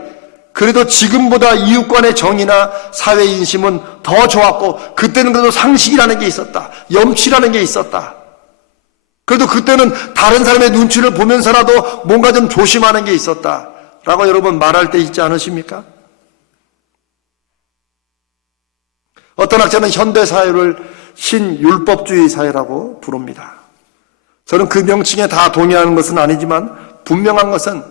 그래도 지금보다 이웃 간의 정의나 사회 인심은 더 좋았고 그때는 그래도 상식이라는 게 있었다. 염치라는 게 있었다. 그래도 그때는 다른 사람의 눈치를 보면서라도 뭔가 좀 조심하는 게 있었다 라고 여러분 말할 때 있지 않으십니까? 어떤 학자는 현대사회를 신율법주의 사회라고 부릅니다. 저는 그 명칭에 다 동의하는 것은 아니지만 분명한 것은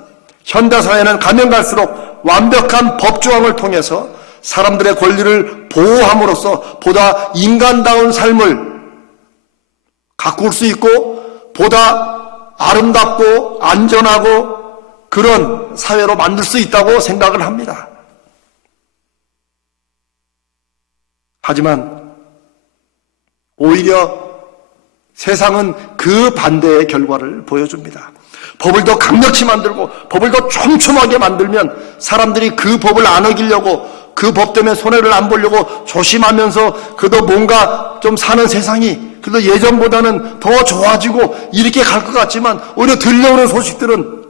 현대사회는 가면 갈수록 완벽한 법조항을 통해서 사람들의 권리를 보호함으로써 보다 인간다운 삶을 가꿀 수 있고 보다 아름답고 안전하고 그런 사회로 만들 수 있다고 생각을 합니다. 하지만 오히려 세상은 그 반대의 결과를 보여줍니다. 법을 더 강력히 만들고 법을 더 촘촘하게 만들면 사람들이 그 법을 안 어기려고 그 법 때문에 손해를 안 보려고 조심하면서 그래도 뭔가 좀 사는 세상이 그래도 예전보다는 더 좋아지고 이렇게 갈 것 같지만 오히려 들려오는 소식들은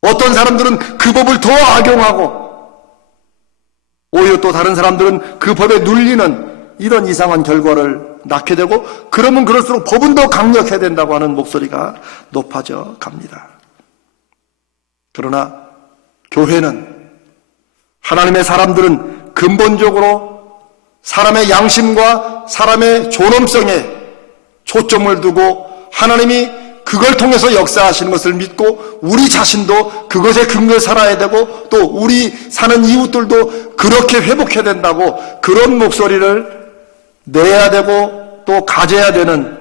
어떤 사람들은 그 법을 더 악용하고 오히려 또 다른 사람들은 그 법에 눌리는 이런 이상한 결과를 낳게 되고 그러면 그럴수록 법은 더 강력해야 된다고 하는 목소리가 높아져 갑니다. 그러나 교회는 하나님의 사람들은 근본적으로 사람의 양심과 사람의 존엄성에 초점을 두고 하나님이 그걸 통해서 역사하시는 것을 믿고 우리 자신도 그것에 근거해 살아야 되고 또 우리 사는 이웃들도 그렇게 회복해야 된다고 그런 목소리를 내야 되고 또 가져야 되는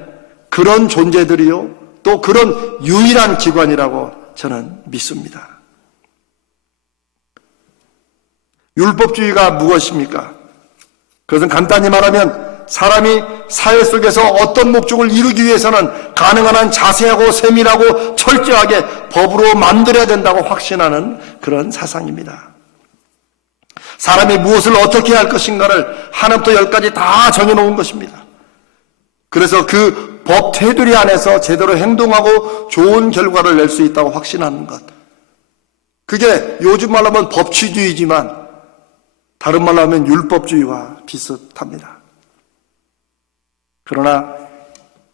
그런 존재들이요 또 그런 유일한 기관이라고 저는 믿습니다. 율법주의가 무엇입니까? 그것은 간단히 말하면 사람이 사회 속에서 어떤 목적을 이루기 위해서는 가능한 한 자세하고 세밀하고 철저하게 법으로 만들어야 된다고 확신하는 그런 사상입니다. 사람이 무엇을 어떻게 할 것인가를 하나부터 열까지 다 정해놓은 것입니다. 그래서 그 법 테두리 안에서 제대로 행동하고 좋은 결과를 낼 수 있다고 확신하는 것. 그게 요즘 말로 하면 법치주의지만 다른 말로 하면 율법주의와 비슷합니다. 그러나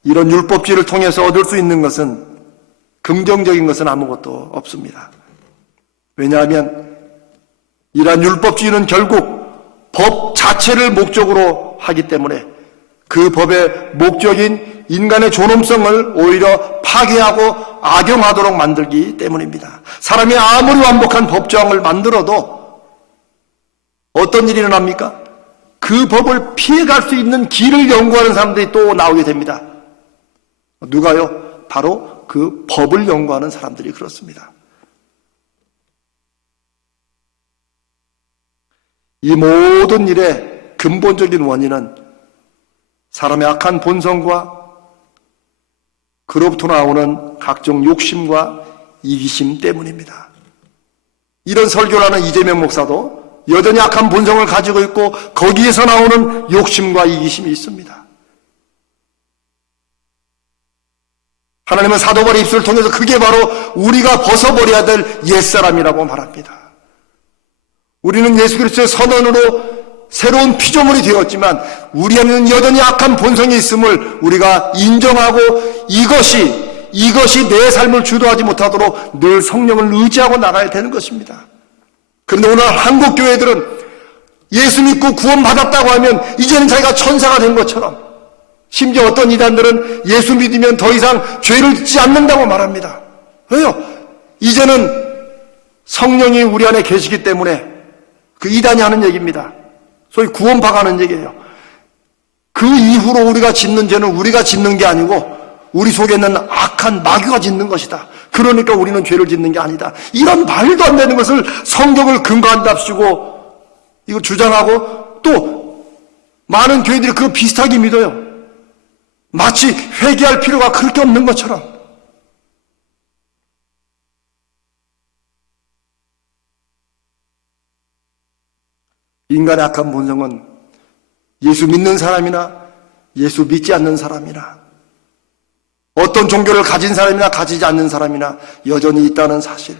이런 율법주의를 통해서 얻을 수 있는 것은 긍정적인 것은 아무것도 없습니다. 왜냐하면 이러한 율법주의는 결국 법 자체를 목적으로 하기 때문에 그 법의 목적인 인간의 존엄성을 오히려 파괴하고 악용하도록 만들기 때문입니다. 사람이 아무리 완벽한 법조항을 만들어도 어떤 일이 일어납니까? 그 법을 피해갈 수 있는 길을 연구하는 사람들이 또 나오게 됩니다. 누가요? 바로 그 법을 연구하는 사람들이 그렇습니다. 이 모든 일의 근본적인 원인은 사람의 악한 본성과 그로부터 나오는 각종 욕심과 이기심 때문입니다. 이런 설교를 하는 이재명 목사도 여전히 악한 본성을 가지고 있고 거기에서 나오는 욕심과 이기심이 있습니다. 하나님은 사도 바울의 입술을 통해서 그게 바로 우리가 벗어버려야 될 옛사람이라고 말합니다. 우리는 예수 그리스도의 선언으로 새로운 피조물이 되었지만 우리 안에는 여전히 악한 본성이 있음을 우리가 인정하고 이것이 내 삶을 주도하지 못하도록 늘 성령을 의지하고 나가야 되는 것입니다. 그런데 오늘 한국 교회들은 예수 믿고 구원받았다고 하면 이제는 자기가 천사가 된 것처럼, 심지어 어떤 이단들은 예수 믿으면 더 이상 죄를 짓지 않는다고 말합니다. 왜요? 이제는 성령이 우리 안에 계시기 때문에, 그 이단이 하는 얘기입니다. 소위 구원파가는 얘기예요. 그 이후로 우리가 짓는 죄는 우리가 짓는 게 아니고 우리 속에 있는 악한 마귀가 짓는 것이다. 그러니까 우리는 죄를 짓는 게 아니다. 이런 말도 안 되는 것을 성경을 근거한답시고 이거 주장하고, 또 많은 교회들이 그거 비슷하게 믿어요. 마치 회개할 필요가 그렇게 없는 것처럼. 인간의 악한 본성은 예수 믿는 사람이나 예수 믿지 않는 사람이나 어떤 종교를 가진 사람이나 가지지 않는 사람이나 여전히 있다는 사실.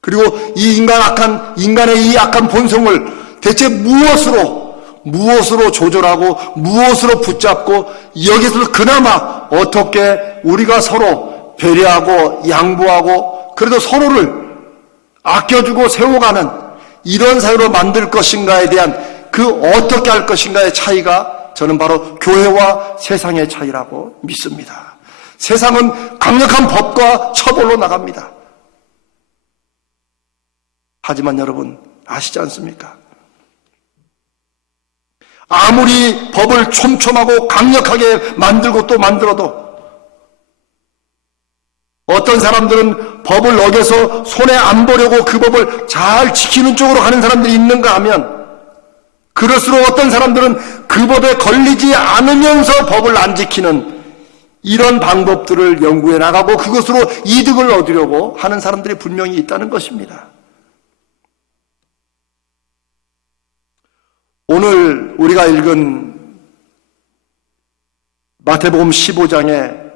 그리고 이 인간의 이 악한 본성을 대체 무엇으로 조절하고 무엇으로 붙잡고 여기서 그나마 어떻게 우리가 서로 배려하고 양보하고 그래도 서로를 아껴주고 세워가는 이런 사회로 만들 것인가에 대한 그 어떻게 할 것인가의 차이가 저는 바로 교회와 세상의 차이라고 믿습니다. 세상은 강력한 법과 처벌로 나갑니다. 하지만 여러분 아시지 않습니까? 아무리 법을 촘촘하고 강력하게 만들고 또 만들어도 어떤 사람들은 법을 어겨서 손에 안 보려고 그 법을 잘 지키는 쪽으로 가는 사람들이 있는가 하면, 그럴수록 어떤 사람들은 그 법에 걸리지 않으면서 법을 안 지키는 이런 방법들을 연구해 나가고 그것으로 이득을 얻으려고 하는 사람들이 분명히 있다는 것입니다. 오늘 우리가 읽은 마태복음 15장의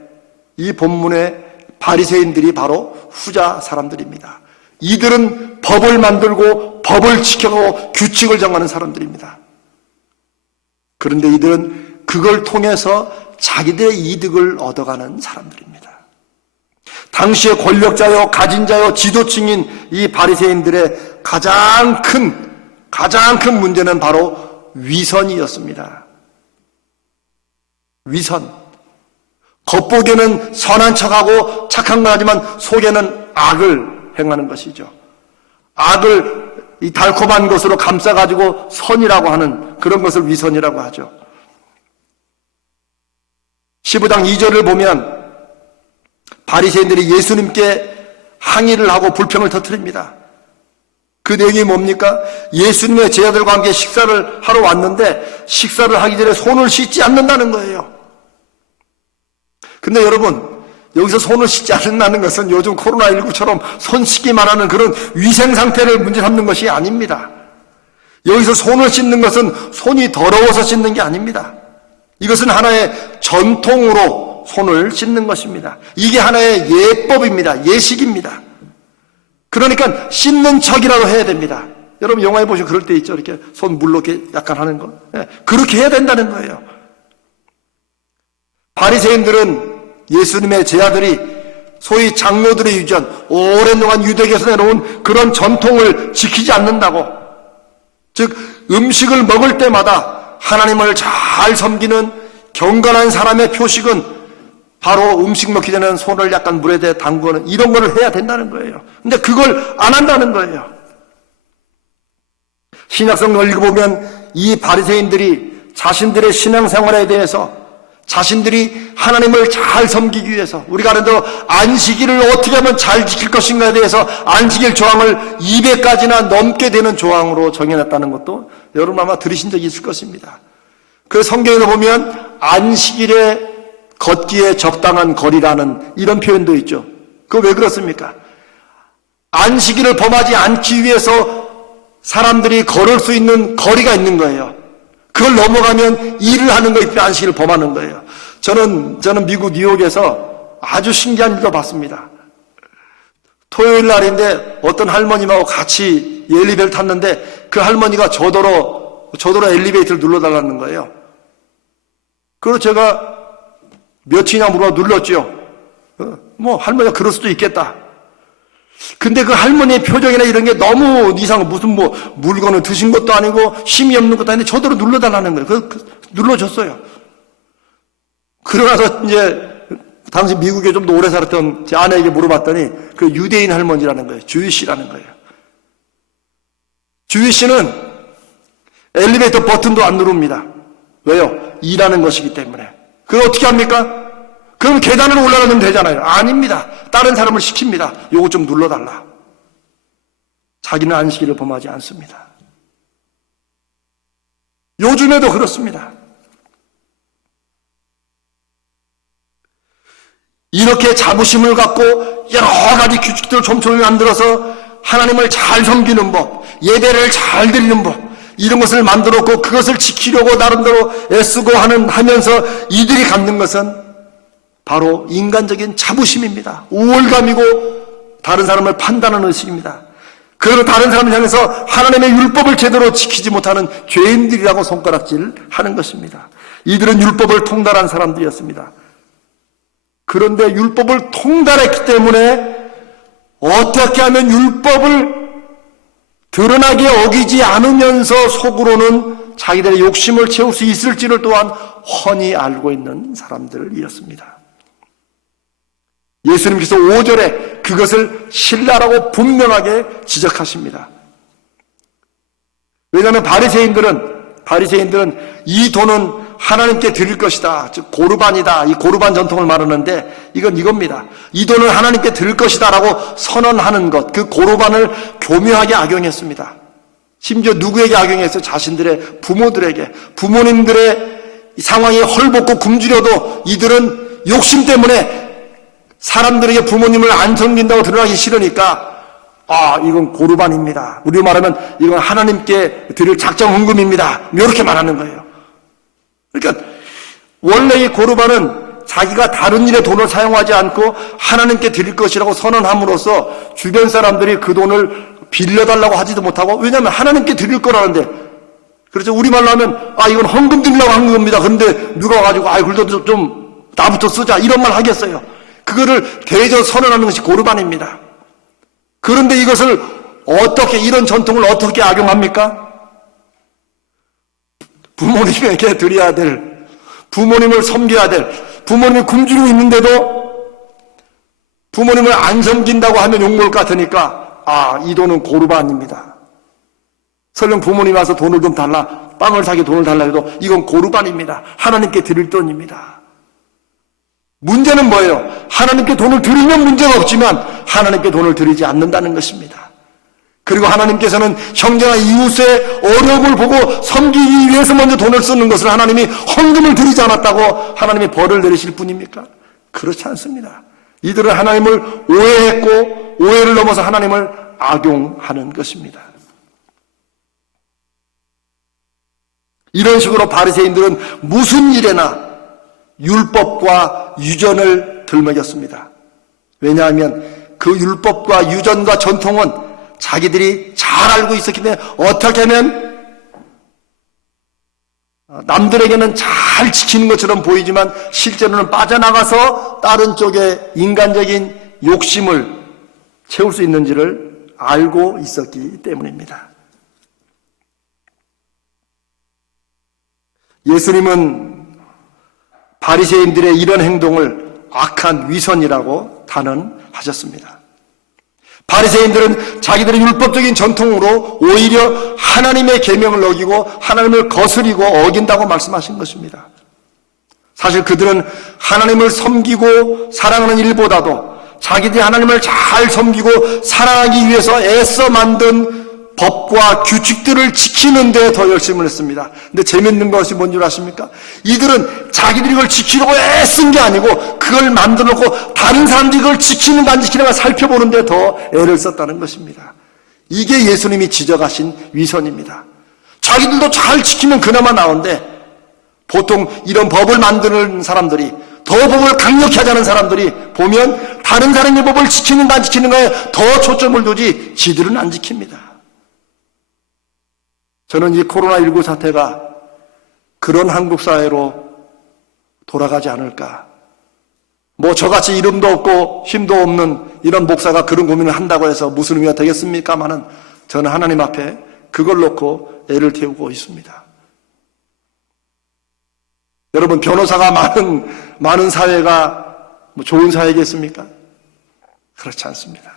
이 본문의 바리새인들이 바로 후자 사람들입니다. 이들은 법을 만들고 법을 지켜가고 규칙을 정하는 사람들입니다. 그런데 이들은 그걸 통해서 자기들의 이득을 얻어가는 사람들입니다. 당시의 권력자요, 가진 자요, 지도층인 이 바리새인들의 가장 큰 문제는 바로 위선이었습니다. 위선. 겉보기에는 선한 척하고 착한 거 하지만 속에는 악을 행하는 것이죠. 악을 이 달콤한 것으로 감싸가지고 선이라고 하는 그런 것을 위선이라고 하죠. 15장 2절을 보면 바리새인들이 예수님께 항의를 하고 불평을 터뜨립니다. 그 내용이 뭡니까? 예수님의 제자들과 함께 식사를 하러 왔는데 식사를 하기 전에 손을 씻지 않는다는 거예요. 근데 여러분, 여기서 손을 씻지 않는다는 것은 요즘 코로나19처럼 손 씻기만 하는 그런 위생 상태를 문제 삼는 것이 아닙니다. 여기서 손을 씻는 것은 손이 더러워서 씻는 게 아닙니다. 이것은 하나의 전통으로 손을 씻는 것입니다. 이게 하나의 예법입니다. 예식입니다. 그러니까 씻는 척이라도 해야 됩니다. 여러분 영화에 보시면 그럴 때 있죠. 이렇게 손 물로 이렇게 약간 하는 거. 그렇게 해야 된다는 거예요. 바리새인들은 예수님의 제자들이 소위 장로들의 유전, 오랜 동안 유대교에서 내놓은 그런 전통을 지키지 않는다고, 즉 음식을 먹을 때마다 하나님을 잘 섬기는 경건한 사람의 표식은 바로 음식 먹기 전에는 손을 약간 물에 대해 담그는 이런 걸 해야 된다는 거예요. 근데 그걸 안 한다는 거예요. 신약성경을 읽어보면 이 바리새인들이 자신들의 신앙생활에 대해서 자신들이 하나님을 잘 섬기기 위해서 우리가 아는 대로 안식일을 어떻게 하면 잘 지킬 것인가에 대해서 안식일 조항을 200가지나 넘게 되는 조항으로 정해놨다는 것도 여러분 아마 들으신 적이 있을 것입니다. 그 성경에도 보면 안식일에 걷기에 적당한 거리라는 이런 표현도 있죠. 그거 왜 그렇습니까? 안식일을 범하지 않기 위해서 사람들이 걸을 수 있는 거리가 있는 거예요. 그걸 넘어가면 일을 하는 거 있으면 안식일을 범하는 거예요. 저는 미국 뉴욕에서 아주 신기한 일도 봤습니다. 토요일 날인데 어떤 할머님하고 같이 엘리베이터를 탔는데 그 할머니가 저더러 엘리베이터를 눌러달라는 거예요. 그래서 제가 몇이나 물어 눌렀죠. 할머니가 그럴 수도 있겠다. 근데 그 할머니의 표정이나 이런 게 너무 이상하고 무슨 물건을 드신 것도 아니고 힘이 없는 것도 아닌데 저대로 눌러달라는 거예요. 눌러줬어요. 그러고 나서 이제 당시 미국에 좀 더 오래 살았던 제 아내에게 물어봤더니 그 유대인 할머니라는 거예요. 주이씨라는 거예요. 주이씨는 엘리베이터 버튼도 안 누릅니다. 왜요? 일하는 것이기 때문에. 그걸 어떻게 합니까? 그럼 계단으로 올라가면 되잖아요. 아닙니다. 다른 사람을 시킵니다. 요거 좀 눌러달라. 자기는 안식일을 범하지 않습니다. 요즘에도 그렇습니다. 이렇게 자부심을 갖고 여러 가지 규칙들을 촘촘히 만들어서 하나님을 잘 섬기는 법, 예배를 잘 드리는 법, 이런 것을 만들었고 그것을 지키려고 나름대로 애쓰고 하면서 이들이 갖는 것은 바로 인간적인 자부심입니다. 우월감이고 다른 사람을 판단하는 의식입니다. 그리고 다른 사람을 향해서 하나님의 율법을 제대로 지키지 못하는 죄인들이라고 손가락질 하는 것입니다. 이들은 율법을 통달한 사람들이었습니다. 그런데 율법을 통달했기 때문에 어떻게 하면 율법을 드러나게 어기지 않으면서 속으로는 자기들의 욕심을 채울 수 있을지를 또한 훤히 알고 있는 사람들이었습니다. 예수님께서 5절에 그것을 신라라고 분명하게 지적하십니다. 왜냐하면 바리새인들은 이 돈은 하나님께 드릴 것이다. 즉 고르반이다. 이 고르반 전통을 말하는데 이건 이겁니다. 이 돈을 하나님께 드릴 것이다 라고 선언하는 것, 그 고르반을 교묘하게 악용했습니다. 심지어 누구에게 악용했어요? 자신들의 부모들에게. 부모님들의 상황이 헐벗고 굶주려도 이들은 욕심 때문에 사람들에게 부모님을 안 섬긴다고 드러나기 싫으니까 이건 고르반입니다. 우리로 말하면 이건 하나님께 드릴 작정 헌금입니다. 이렇게 말하는 거예요. 그러니까 원래 이 고르반은 자기가 다른 일에 돈을 사용하지 않고 하나님께 드릴 것이라고 선언함으로써 주변 사람들이 그 돈을 빌려달라고 하지도 못하고, 왜냐하면 하나님께 드릴 거라는데, 그렇죠. 우리말로 하면 이건 헌금 드리려고 한 겁니다. 그런데 누가 와가지고 그래도 좀 나부터 쓰자 이런 말 하겠어요. 그거를 대저 선언하는 것이 고르반입니다. 그런데 이것을 이런 전통을 어떻게 악용합니까? 부모님에게 드려야 될, 부모님을 섬겨야 될, 부모님이 굶주리고 있는데도 부모님을 안 섬긴다고 하면 욕먹을 것 같으니까 이 돈은 고르반입니다. 설령 부모님이 와서 돈을 좀 달라, 빵을 사기 돈을 달라 해도 이건 고르반입니다. 하나님께 드릴 돈입니다. 문제는 뭐예요? 하나님께 돈을 드리면 문제가 없지만 하나님께 돈을 드리지 않는다는 것입니다. 그리고 하나님께서는 형제나 이웃의 어려움을 보고 섬기기 위해서 먼저 돈을 쓰는 것을 하나님이 헌금을 드리지 않았다고 하나님이 벌을 내리실 뿐입니까? 그렇지 않습니다. 이들은 하나님을 오해했고 오해를 넘어서 하나님을 악용하는 것입니다. 이런 식으로 바리새인들은 무슨 일에나 율법과 유전을 들먹였습니다. 왜냐하면 그 율법과 유전과 전통은 자기들이 잘 알고 있었기 때문에 어떻게 하면 남들에게는 잘 지키는 것처럼 보이지만 실제로는 빠져나가서 다른 쪽에 인간적인 욕심을 채울 수 있는지를 알고 있었기 때문입니다. 예수님은 바리새인들의 이런 행동을 악한 위선이라고 단언하셨습니다. 바리새인들은 자기들의 율법적인 전통으로 오히려 하나님의 계명을 어기고 하나님을 거스리고 어긴다고 말씀하신 것입니다. 사실 그들은 하나님을 섬기고 사랑하는 일보다도 자기들이 하나님을 잘 섬기고 사랑하기 위해서 애써 만든 법과 규칙들을 지키는 데 더 열심을 했습니다. 근데 재밌는 것이 뭔 줄 아십니까? 이들은 자기들이 그걸 지키려고 애쓴 게 아니고 그걸 만들어 놓고 다른 사람들이 그걸 지키는가 안 지키는가 살펴보는 데 더 애를 썼다는 것입니다. 이게 예수님이 지적하신 위선입니다. 자기들도 잘 지키면 그나마 나은데 보통 이런 법을 만드는 사람들이 더 법을 강력히 하자는 사람들이 보면 다른 사람의 법을 지키는가 안 지키는가에 더 초점을 두지 지들은 안 지킵니다. 저는 이 코로나19 사태가 그런 한국 사회로 돌아가지 않을까. 뭐 저같이 이름도 없고 힘도 없는 이런 목사가 그런 고민을 한다고 해서 무슨 의미가 되겠습니까마는 저는 하나님 앞에 그걸 놓고 애를 태우고 있습니다. 여러분, 변호사가 많은 사회가 뭐 좋은 사회겠습니까? 그렇지 않습니다.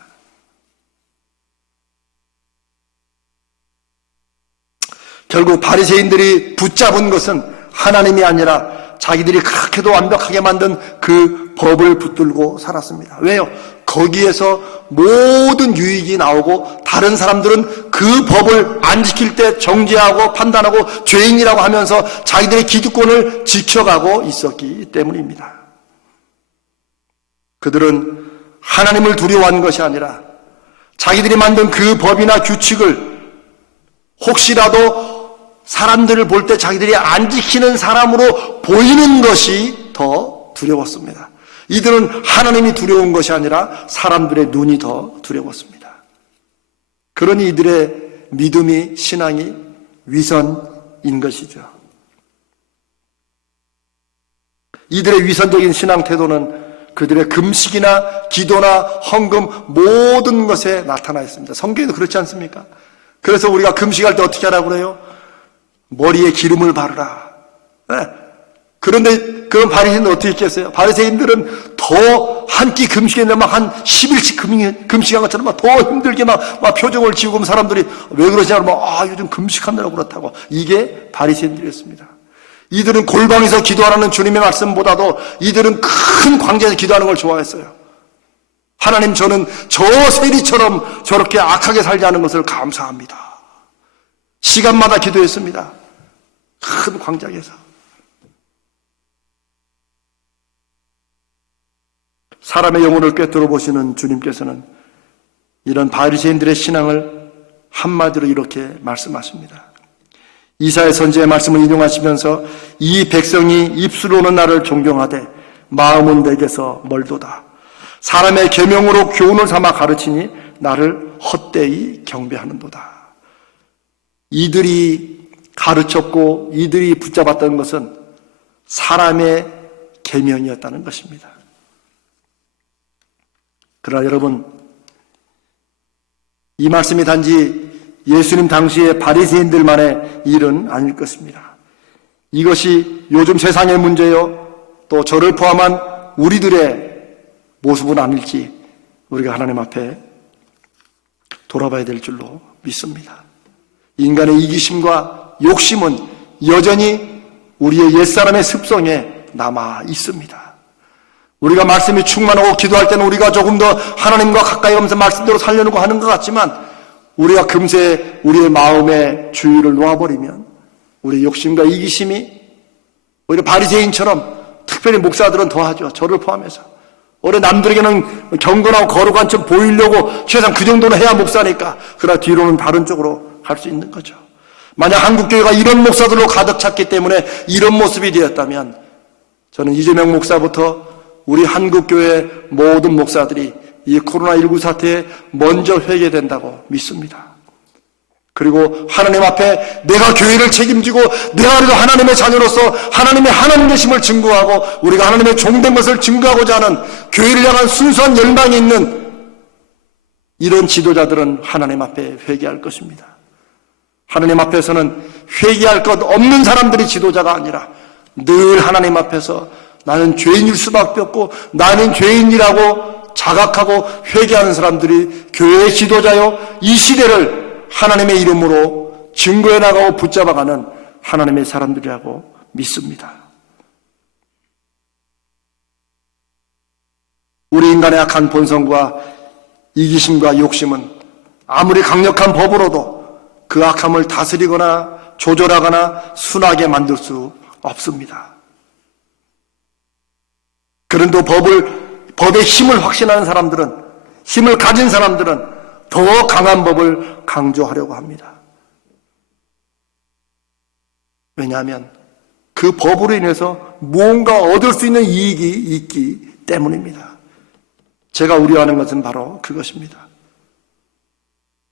결국 바리새인들이 붙잡은 것은 하나님이 아니라 자기들이 그렇게도 완벽하게 만든 그 법을 붙들고 살았습니다. 왜요? 거기에서 모든 유익이 나오고 다른 사람들은 그 법을 안 지킬 때 정죄하고 판단하고 죄인이라고 하면서 자기들의 기득권을 지켜가고 있었기 때문입니다. 그들은 하나님을 두려워한 것이 아니라 자기들이 만든 그 법이나 규칙을 혹시라도 사람들을 볼 때 자기들이 안 지키는 사람으로 보이는 것이 더 두려웠습니다. 이들은 하나님이 두려운 것이 아니라 사람들의 눈이 더 두려웠습니다. 그러니 이들의 믿음이, 신앙이 위선인 것이죠. 이들의 위선적인 신앙 태도는 그들의 금식이나 기도나 헌금 모든 것에 나타나 있습니다. 성경에도 그렇지 않습니까? 그래서 우리가 금식할 때 어떻게 하라고 그래요? 머리에 기름을 바르라. 네. 그런데 그런 바리새인들은 어떻게 했겠어요? 바리새인들은 더 한 끼 금식했는데 막 한 10일씩 금식한 것처럼 막 더 힘들게 막 표정을 지우고 사람들이 왜 그러시냐고 막 요즘 금식한다고 그렇다고. 이게 바리새인들이었습니다. 이들은 골방에서 기도하라는 주님의 말씀보다도 이들은 큰 광장에서 기도하는 걸 좋아했어요. 하나님, 저는 저 세리처럼 저렇게 악하게 살지 않은 것을 감사합니다. 시간마다 기도했습니다. 큰 광장에서. 사람의 영혼을 꿰뚫어 보시는 주님께서는 이런 바리새인들의 신앙을 한마디로 이렇게 말씀하십니다. 이사야 선지의 말씀을 인용하시면서 이 백성이 입술로는 나를 존경하되 마음은 내게서 멀도다. 사람의 계명으로 교훈을 삼아 가르치니 나를 헛되이 경배하는도다. 이들이 가르쳤고 이들이 붙잡았던 것은 사람의 계명이었다는 것입니다. 그러나 여러분, 이 말씀이 단지 예수님 당시의 바리새인들만의 일은 아닐 것입니다. 이것이 요즘 세상의 문제요, 또 저를 포함한 우리들의 모습은 아닐지 우리가 하나님 앞에 돌아봐야 될 줄로 믿습니다. 인간의 이기심과 욕심은 여전히 우리의 옛사람의 습성에 남아 있습니다. 우리가 말씀이 충만하고 기도할 때는 우리가 조금 더 하나님과 가까이 가면서 말씀대로 살려놓고 하는 것 같지만 우리가 금세 우리의 마음의 주의를 놓아버리면 우리의 욕심과 이기심이 오히려 바리새인처럼, 특별히 목사들은 더하죠. 저를 포함해서. 오히려 남들에게는 경건하고 거룩한 척 보이려고 최소한 그 정도는 해야 목사니까, 그러나 뒤로는 다른 쪽으로 갈 수 있는 거죠. 만약 한국교회가 이런 목사들로 가득 찼기 때문에 이런 모습이 되었다면, 저는 이재명 목사부터 우리 한국교회 모든 목사들이 이 코로나19 사태에 먼저 회개된다고 믿습니다. 그리고 하나님 앞에 내가 교회를 책임지고 내가 그래도 하나님의 자녀로서 하나님의 하나님 되심을 증거하고 우리가 하나님의 종된 것을 증거하고자 하는 교회를 향한 순수한 열망이 있는 이런 지도자들은 하나님 앞에 회개할 것입니다. 하나님 앞에서는 회개할 것 없는 사람들이 지도자가 아니라 늘 하나님 앞에서 나는 죄인일 수밖에 없고 나는 죄인이라고 자각하고 회개하는 사람들이 교회의 지도자요, 이 시대를 하나님의 이름으로 증거해 나가고 붙잡아가는 하나님의 사람들이라고 믿습니다. 우리 인간의 악한 본성과 이기심과 욕심은 아무리 강력한 법으로도 그 악함을 다스리거나 조절하거나 순하게 만들 수 없습니다. 그런데 법의 힘을 확신하는 사람들은, 힘을 가진 사람들은 더 강한 법을 강조하려고 합니다. 왜냐하면 그 법으로 인해서 무언가 얻을 수 있는 이익이 있기 때문입니다. 제가 우려하는 것은 바로 그것입니다.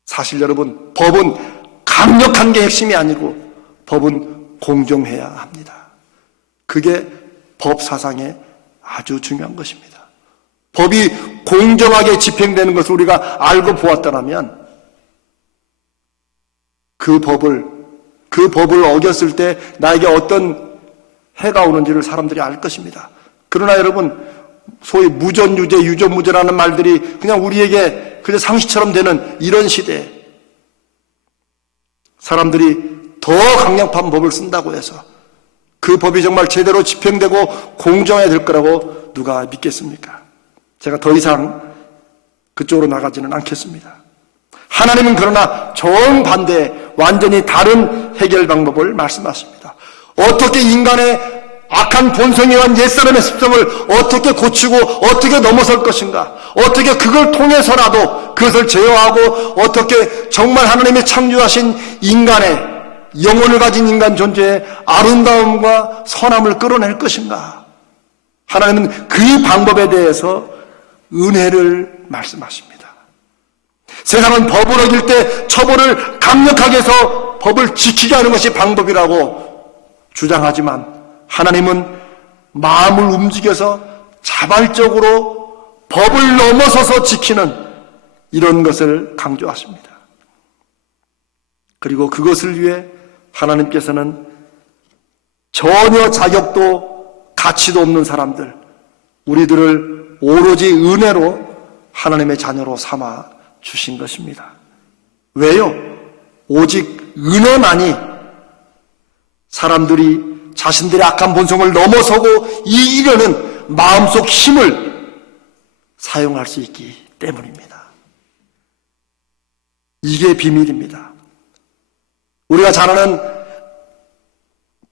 사실 여러분, 법은 강력한 게 핵심이 아니고 법은 공정해야 합니다. 그게 법 사상의 아주 중요한 것입니다. 법이 공정하게 집행되는 것을 우리가 알고 보았다면 그 법을 어겼을 때 나에게 어떤 해가 오는지를 사람들이 알 것입니다. 그러나 여러분, 소위 무전유죄, 유전무죄라는 말들이 그냥 우리에게 그냥 상식처럼 되는 이런 시대에 사람들이 더 강력한 법을 쓴다고 해서 그 법이 정말 제대로 집행되고 공정해야 될 거라고 누가 믿겠습니까? 제가 더 이상 그쪽으로 나가지는 않겠습니다. 하나님은 그러나 정반대 완전히 다른 해결 방법을 말씀하십니다. 어떻게 인간의 악한 본성에 의한 옛사람의 습성을 어떻게 고치고 어떻게 넘어설 것인가, 어떻게 그걸 통해서라도 그것을 제어하고 어떻게 정말 하나님이 창조하신 인간의 영혼을 가진 인간 존재의 아름다움과 선함을 끌어낼 것인가. 하나님은 그 방법에 대해서 은혜를 말씀하십니다. 세상은 법을 어길 때 처벌을 강력하게 해서 법을 지키게 하는 것이 방법이라고 주장하지만 하나님은 마음을 움직여서 자발적으로 법을 넘어서서 지키는 이런 것을 강조하십니다. 그리고 그것을 위해 하나님께서는 전혀 자격도 가치도 없는 사람들, 우리들을 오로지 은혜로 하나님의 자녀로 삼아 주신 것입니다. 왜요? 오직 은혜만이 사람들이 자신들의 악한 본성을 넘어서고 이기려는 마음속 힘을 사용할 수 있기 때문입니다. 이게 비밀입니다. 우리가 잘 아는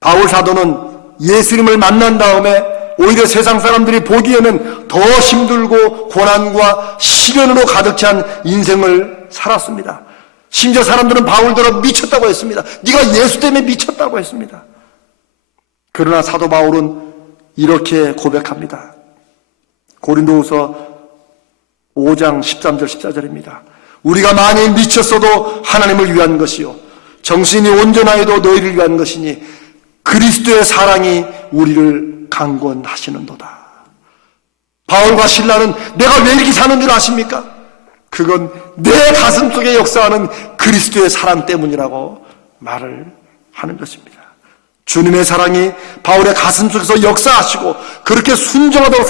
바울 사도는 예수님을 만난 다음에 오히려 세상 사람들이 보기에는 더 힘들고 고난과 시련으로 가득 찬 인생을 살았습니다. 심지어 사람들은 바울더러 미쳤다고 했습니다. 네가 예수 때문에 미쳤다고 했습니다. 그러나 사도 바울은 이렇게 고백합니다. 고린도후서 5장 13절 14절입니다. 우리가 만일 미쳤어도 하나님을 위한 것이요 정신이 온전하여도 너희를 위한 것이니 그리스도의 사랑이 우리를 강권하시는도다. 바울과 실라는 내가 왜 이렇게 사는 줄 아십니까? 그건 내 가슴 속에 역사하는 그리스도의 사랑 때문이라고 말을 하는 것입니다. 주님의 사랑이 바울의 가슴 속에서 역사하시고 그렇게 순종하며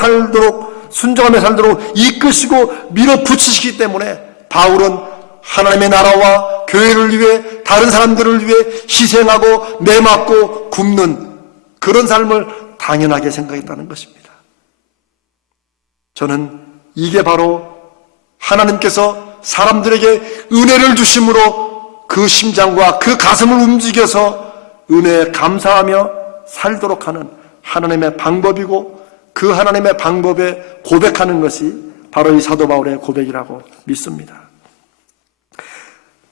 살도록 이끄시고 밀어붙이시기 때문에 바울은 하나님의 나라와 교회를 위해 다른 사람들을 위해 희생하고 매맞고 굶는 그런 삶을 당연하게 생각했다는 것입니다. 저는 이게 바로 하나님께서 사람들에게 은혜를 주심으로 그 심장과 그 가슴을 움직여서 은혜에 감사하며 살도록 하는 하나님의 방법이고, 그 하나님의 방법에 고백하는 것이 바로 이 사도 바울의 고백이라고 믿습니다.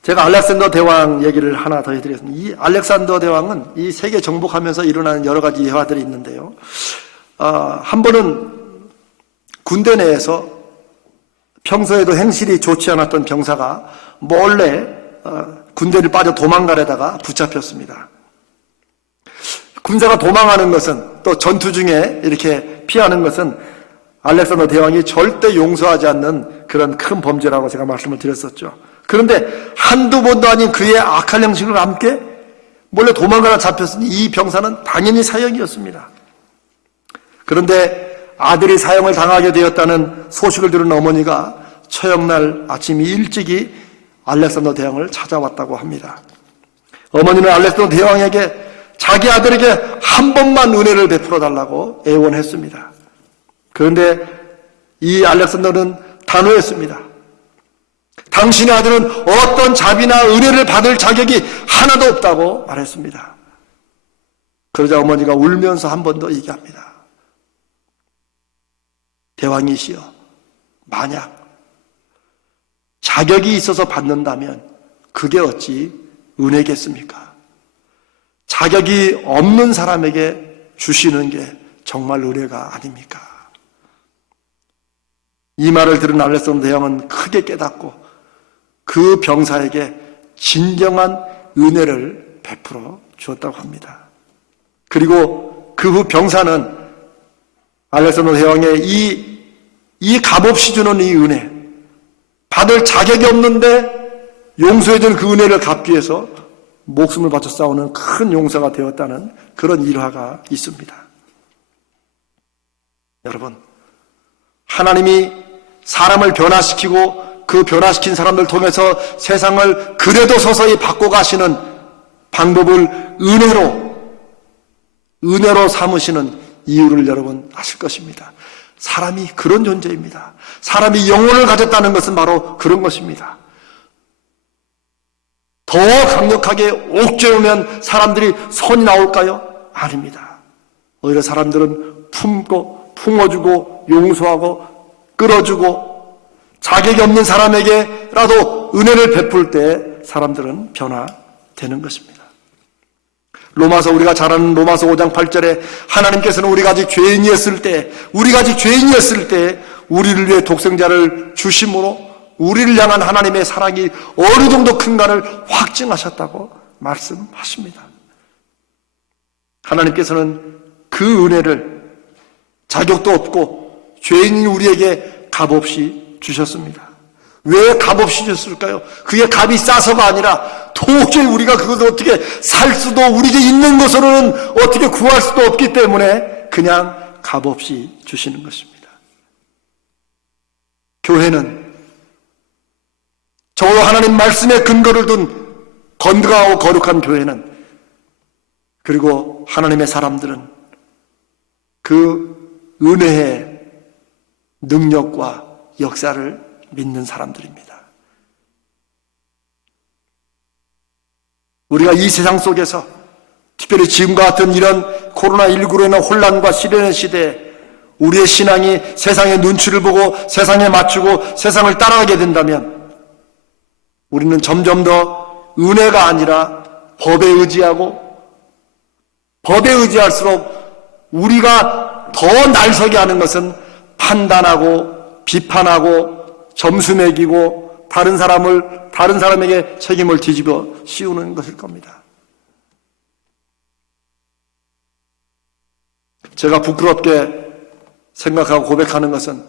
제가 알렉산더 대왕 얘기를 하나 더 해드리겠습니다. 이 알렉산더 대왕은 이 세계 정복하면서 일어나는 여러 가지 예화들이 있는데요. 한 번은 군대 내에서 평소에도 행실이 좋지 않았던 병사가 몰래 군대를 빠져 도망가려다가 붙잡혔습니다. 군사가 도망하는 것은, 또 전투 중에 이렇게 피하는 것은 알렉산더 대왕이 절대 용서하지 않는 그런 큰 범죄라고 제가 말씀을 드렸었죠. 그런데 한두 번도 아닌 그의 악한 형식을 함께 몰래 도망가다 잡혔으니 이 병사는 당연히 사형이었습니다. 그런데 아들이 사형을 당하게 되었다는 소식을 들은 어머니가 처형날 아침 일찍이 알렉산더 대왕을 찾아왔다고 합니다. 어머니는 알렉산더 대왕에게 자기 아들에게 한 번만 은혜를 베풀어 달라고 애원했습니다. 그런데 이 알렉산더는 단호했습니다. 당신의 아들은 어떤 자비나 은혜를 받을 자격이 하나도 없다고 말했습니다. 그러자 어머니가 울면서 한 번 더 얘기합니다. 대왕이시여, 만약 자격이 있어서 받는다면 그게 어찌 은혜겠습니까? 자격이 없는 사람에게 주시는 게 정말 은혜가 아닙니까? 이 말을 들은 알렉산더 대왕은 크게 깨닫고 그 병사에게 진정한 은혜를 베풀어 주었다고 합니다. 그리고 그 후 병사는 알렉산더 대왕의 이 값없이 주는 이 은혜, 받을 자격이 없는데 용서해준 그 은혜를 갚기 위해서 목숨을 바쳐 싸우는 큰 용사가 되었다는 그런 일화가 있습니다. 여러분, 하나님이 사람을 변화시키고 그 변화시킨 사람들 통해서 세상을 그래도 서서히 바꿔가시는 방법을 은혜로 삼으시는 이유를 여러분 아실 것입니다. 사람이 그런 존재입니다. 사람이 영혼을 가졌다는 것은 바로 그런 것입니다. 더 강력하게 옥죄우면 사람들이 손이 나올까요? 아닙니다. 오히려 사람들은 품고 품어주고 용서하고 끌어주고 자격이 없는 사람에게라도 은혜를 베풀 때 사람들은 변화되는 것입니다. 우리가 잘 아는 로마서 5장 8절에 하나님께서는 우리가 아직 죄인이었을 때 우리를 위해 독생자를 주심으로 우리를 향한 하나님의 사랑이 어느 정도 큰가를 확증하셨다고 말씀하십니다. 하나님께서는 그 은혜를 자격도 없고 죄인인 우리에게 값없이 주셨습니다. 왜 값없이 주셨을까요? 그게 값이 싸서가 아니라 도저히 우리가 그것을 어떻게 살 수도, 우리에게 있는 것으로는 어떻게 구할 수도 없기 때문에 그냥 값없이 주시는 것입니다. 교회는 적어도 하나님 말씀에 근거를 둔 건강하고 거룩한 교회는, 그리고 하나님의 사람들은 그 은혜의 능력과 역사를 믿는 사람들입니다. 우리가 이 세상 속에서, 특별히 지금과 같은 이런 코로나19로 인한 혼란과 시련의 시대에 우리의 신앙이 세상의 눈치를 보고 세상에 맞추고 세상을 따라가게 된다면 우리는 점점 더 은혜가 아니라 법에 의지할수록 우리가 더 날서게 하는 것은 판단하고 비판하고 점수 매기고 다른 사람에게 책임을 뒤집어 씌우는 것일 겁니다. 제가 부끄럽게 생각하고 고백하는 것은,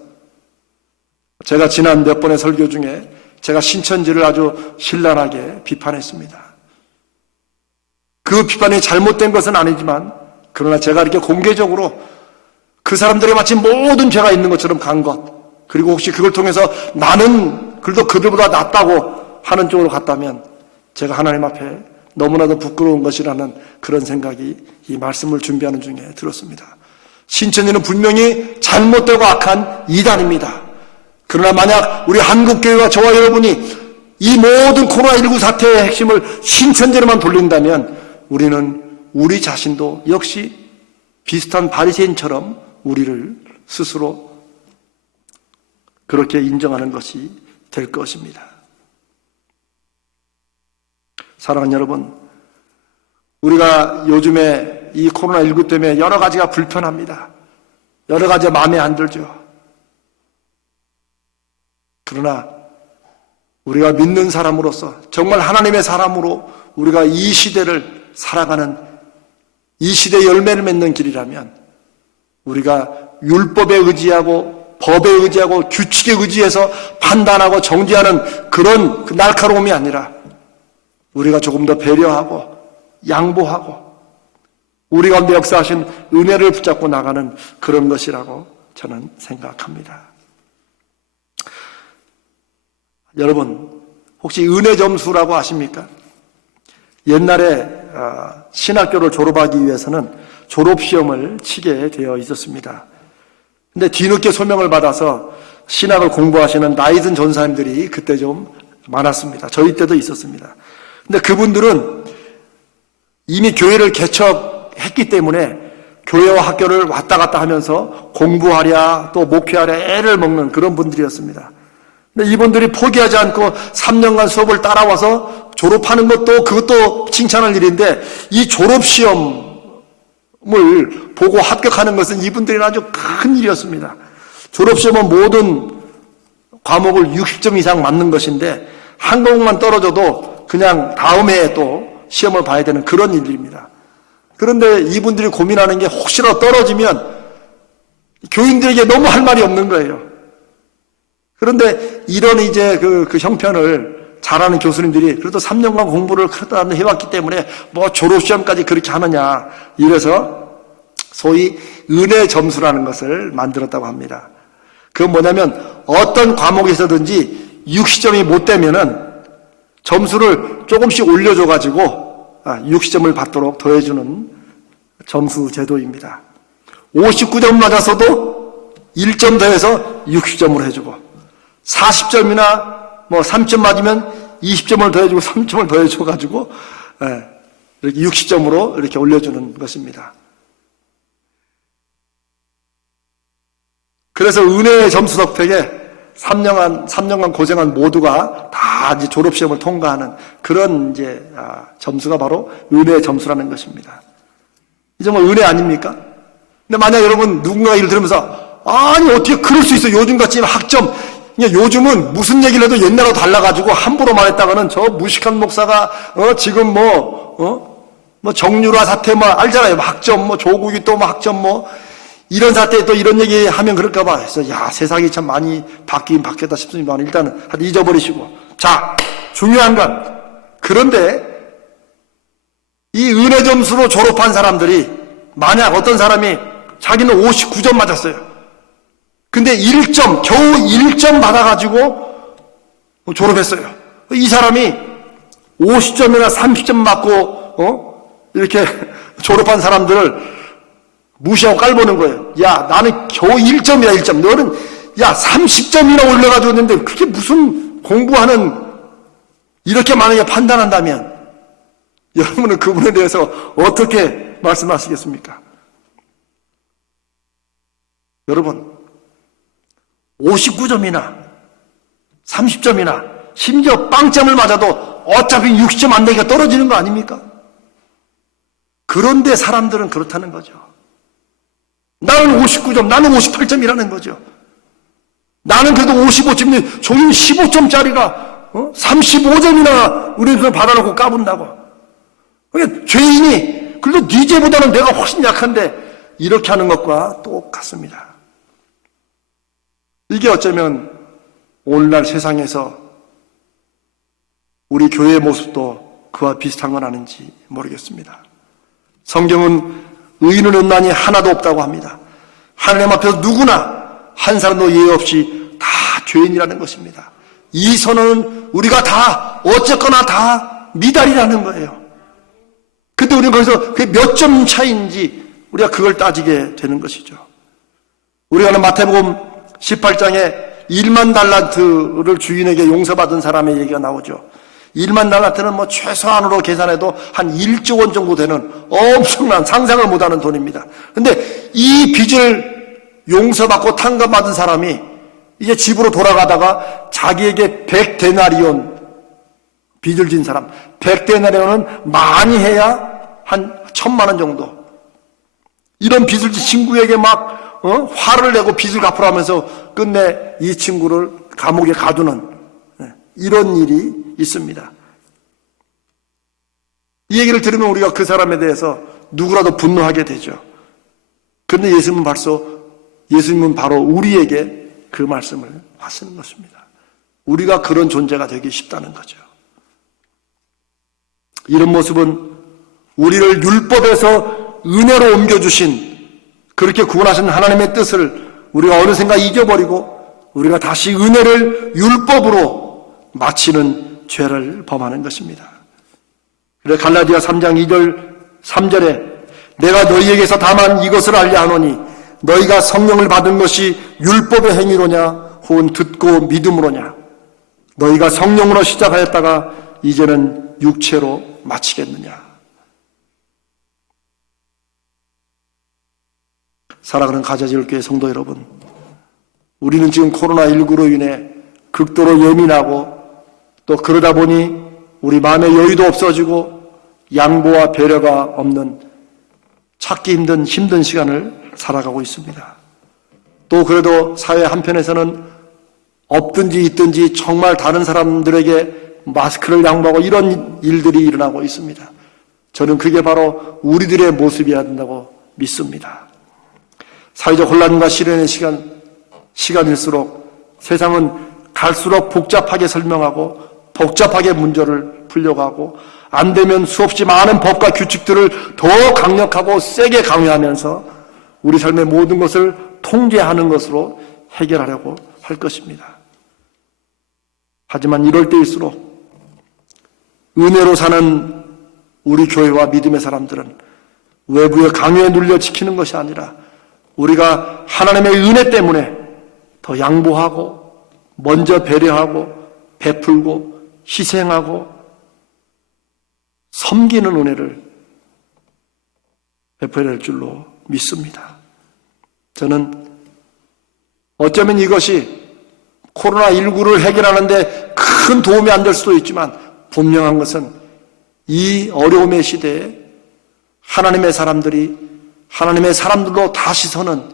제가 지난 몇 번의 설교 중에 제가 신천지를 아주 신랄하게 비판했습니다. 그 비판이 잘못된 것은 아니지만, 그러나 제가 이렇게 공개적으로 그 사람들이 마치 모든 죄가 있는 것처럼 간 것, 그리고 혹시 그걸 통해서 나는 그래도 그들보다 낫다고 하는 쪽으로 갔다면 제가 하나님 앞에 너무나도 부끄러운 것이라는 그런 생각이 이 말씀을 준비하는 중에 들었습니다. 신천지는 분명히 잘못되고 악한 이단입니다. 그러나 만약 우리 한국교회와 저와 여러분이 이 모든 코로나19 사태의 핵심을 신천지로만 돌린다면 우리는 우리 자신도 역시 비슷한 바리새인처럼 우리를 스스로 그렇게 인정하는 것이 될 것입니다. 사랑하는 여러분, 우리가 요즘에 이 코로나19 때문에 여러 가지가 불편합니다. 여러 가지가 마음에 안 들죠. 그러나 우리가 믿는 사람으로서 정말 하나님의 사람으로 우리가 이 시대를 살아가는 이 시대의 열매를 맺는 길이라면 우리가 율법에 의지하고 법에 의지하고 규칙에 의지해서 판단하고 정죄하는 그런 그 날카로움이 아니라 우리가 조금 더 배려하고 양보하고 우리 가운데 역사하신 은혜를 붙잡고 나가는 그런 것이라고 저는 생각합니다. 여러분, 혹시 은혜 점수라고 아십니까? 옛날에 신학교를 졸업하기 위해서는 졸업시험을 치게 되어 있었습니다. 근데 뒤늦게 소명을 받아서 신학을 공부하시는 나이 든 전사님들이 그때 좀 많았습니다. 저희 때도 있었습니다. 근데 그분들은 이미 교회를 개척했기 때문에 교회와 학교를 왔다 갔다 하면서 공부하랴 또 목회하랴 애를 먹는 그런 분들이었습니다. 근데 이분들이 포기하지 않고 3년간 수업을 따라와서 졸업하는 것도 그것도 칭찬할 일인데 이 졸업시험을 보고 합격하는 것은 이분들이 아주 큰 일이었습니다. 졸업시험은 모든 과목을 60점 이상 맞는 것인데 한 과목만 떨어져도 그냥 다음 해에 또 시험을 봐야 되는 그런 일입니다. 그런데 이분들이 고민하는 게 혹시라도 떨어지면 교인들에게 너무 할 말이 없는 거예요. 그런데 이런 이제 그 형편을 잘하는 교수님들이 그래도 3년간 공부를 그렇게 해왔기 때문에 뭐 졸업시험까지 그렇게 하느냐 이래서 소위 은혜 점수라는 것을 만들었다고 합니다. 그건 뭐냐면 어떤 과목에서든지 60점이 못 되면은 점수를 조금씩 올려줘가지고 60점을 받도록 더해주는 점수 제도입니다. 59점 맞았어도 1점 더해서 60점으로 해주고 40점이나 뭐 3점 맞으면 20점을 더해주고 3점을 더해줘가지고 이렇게 60점으로 이렇게 올려주는 것입니다. 그래서 은혜의 점수 덕택에 3년간 고생한 모두가 다 이제 졸업시험을 통과하는 그런 이제 점수가 바로 은혜의 점수라는 것입니다. 이 정말 은혜 아닙니까? 근데 만약 여러분 누군가 일을 들으면서 아니 어떻게 그럴 수 있어? 요즘같이 학점 요즘은 무슨 얘기를 해도 옛날하고 달라가지고 함부로 말했다가는 저 무식한 목사가 지금 뭐 정유라 사태 뭐 알잖아요. 학점 뭐 조국이 또 뭐 학점 뭐 이런 사태에 또 이런 얘기 하면 그럴까봐 해서 야 세상이 참 많이 바뀌긴 바뀌었다 싶습니다만 일단은 잊어버리시고 자 중요한 건 그런데 이 은혜 점수로 졸업한 사람들이 만약 어떤 사람이 자기는 59점 맞았어요. 근데 1점 겨우 1점 받아가지고 졸업했어요. 이 사람이 50점이나 30점 맞고 이렇게 졸업한 사람들을 무시하고 깔보는 거예요. 야, 나는 겨우 1점이야, 1점. 너는, 야, 30점이나 올려가지고 있는데, 그게 무슨 공부하는, 이렇게 만약에 판단한다면, 여러분은 그분에 대해서 어떻게 말씀하시겠습니까? 여러분, 59점이나, 30점이나, 심지어 빵점을 맞아도 어차피 60점 안 되니까 떨어지는 거 아닙니까? 그런데 사람들은 그렇다는 거죠. 나는 59점, 나는 58점이라는 거죠. 나는 그래도 55점인데 종이는 15점짜리가 35점이나 우리는 받아놓고 까분다고. 그러니까 죄인이 그래도 네 죄보다는 내가 훨씬 약한데 이렇게 하는 것과 똑같습니다. 이게 어쩌면 오늘날 세상에서 우리 교회의 모습도 그와 비슷한 건 아닌지 모르겠습니다. 성경은 의인은 없나니 하나도 없다고 합니다. 하나님 앞에서 누구나 한 사람도 예외 없이 다 죄인이라는 것입니다. 이 선언은 우리가 다 어쨌거나 다 미달이라는 거예요. 근데 우리는 거기서 그게 몇 점 차이인지 우리가 그걸 따지게 되는 것이죠. 우리가 마태복음 18장에 1만 달란트를 주인에게 용서받은 사람의 얘기가 나오죠. 1만 달란트는 뭐 최소한으로 계산해도 한 1조 원 정도 되는 엄청난 상상을 못하는 돈입니다. 근데 이 빚을 용서받고 탕감받은 사람이 이제 집으로 돌아가다가 자기에게 100데나리온 빚을 진 사람, 100데나리온은 많이 해야 한 1,000만 원 정도. 이런 빚을 진 친구에게 막 화를 내고 빚을 갚으라면서 끝내 이 친구를 감옥에 가두는 이런 일이 있습니다. 이 얘기를 들으면 우리가 그 사람에 대해서 누구라도 분노하게 되죠. 그런데 예수님은 바로 우리에게 그 말씀을 하시는 것입니다. 우리가 그런 존재가 되기 쉽다는 거죠. 이런 모습은 우리를 율법에서 은혜로 옮겨주신, 그렇게 구원하신 하나님의 뜻을 우리가 어느샌가 잊어버리고 우리가 다시 은혜를 율법으로 마치는 죄를 범하는 것입니다. 그래 갈라디아 3장 2절 3절에 내가 너희에게서 다만 이것을 알려 하노니 너희가 성령을 받은 것이 율법의 행위로냐 혹은 듣고 믿음으로냐. 너희가 성령으로 시작하였다가 이제는 육체로 마치겠느냐. 사랑하는 가자지울교회 성도 여러분, 우리는 지금 코로나19로 인해 극도로 예민하고 또 그러다 보니 우리 마음의 여유도 없어지고 양보와 배려가 없는 찾기 힘든 시간을 살아가고 있습니다. 또 그래도 사회 한편에서는 없든지 있든지 정말 다른 사람들에게 마스크를 양보하고 이런 일들이 일어나고 있습니다. 저는 그게 바로 우리들의 모습이어야 된다고 믿습니다. 사회적 혼란과 시련의 시간일수록 세상은 갈수록 복잡하게 설명하고 복잡하게 문제를 풀려고 하고 안 되면 수없이 많은 법과 규칙들을 더 강력하고 세게 강요하면서 우리 삶의 모든 것을 통제하는 것으로 해결하려고 할 것입니다. 하지만 이럴 때일수록 은혜로 사는 우리 교회와 믿음의 사람들은 외부의 강요에 눌려 지키는 것이 아니라 우리가 하나님의 은혜 때문에 더 양보하고 먼저 배려하고 베풀고 희생하고 섬기는 은혜를 베풀어야 할 줄로 믿습니다. 저는 어쩌면 이것이 코로나19를 해결하는데 큰 도움이 안 될 수도 있지만 분명한 것은 이 어려움의 시대에 하나님의 사람들이 하나님의 사람들로 다시 서는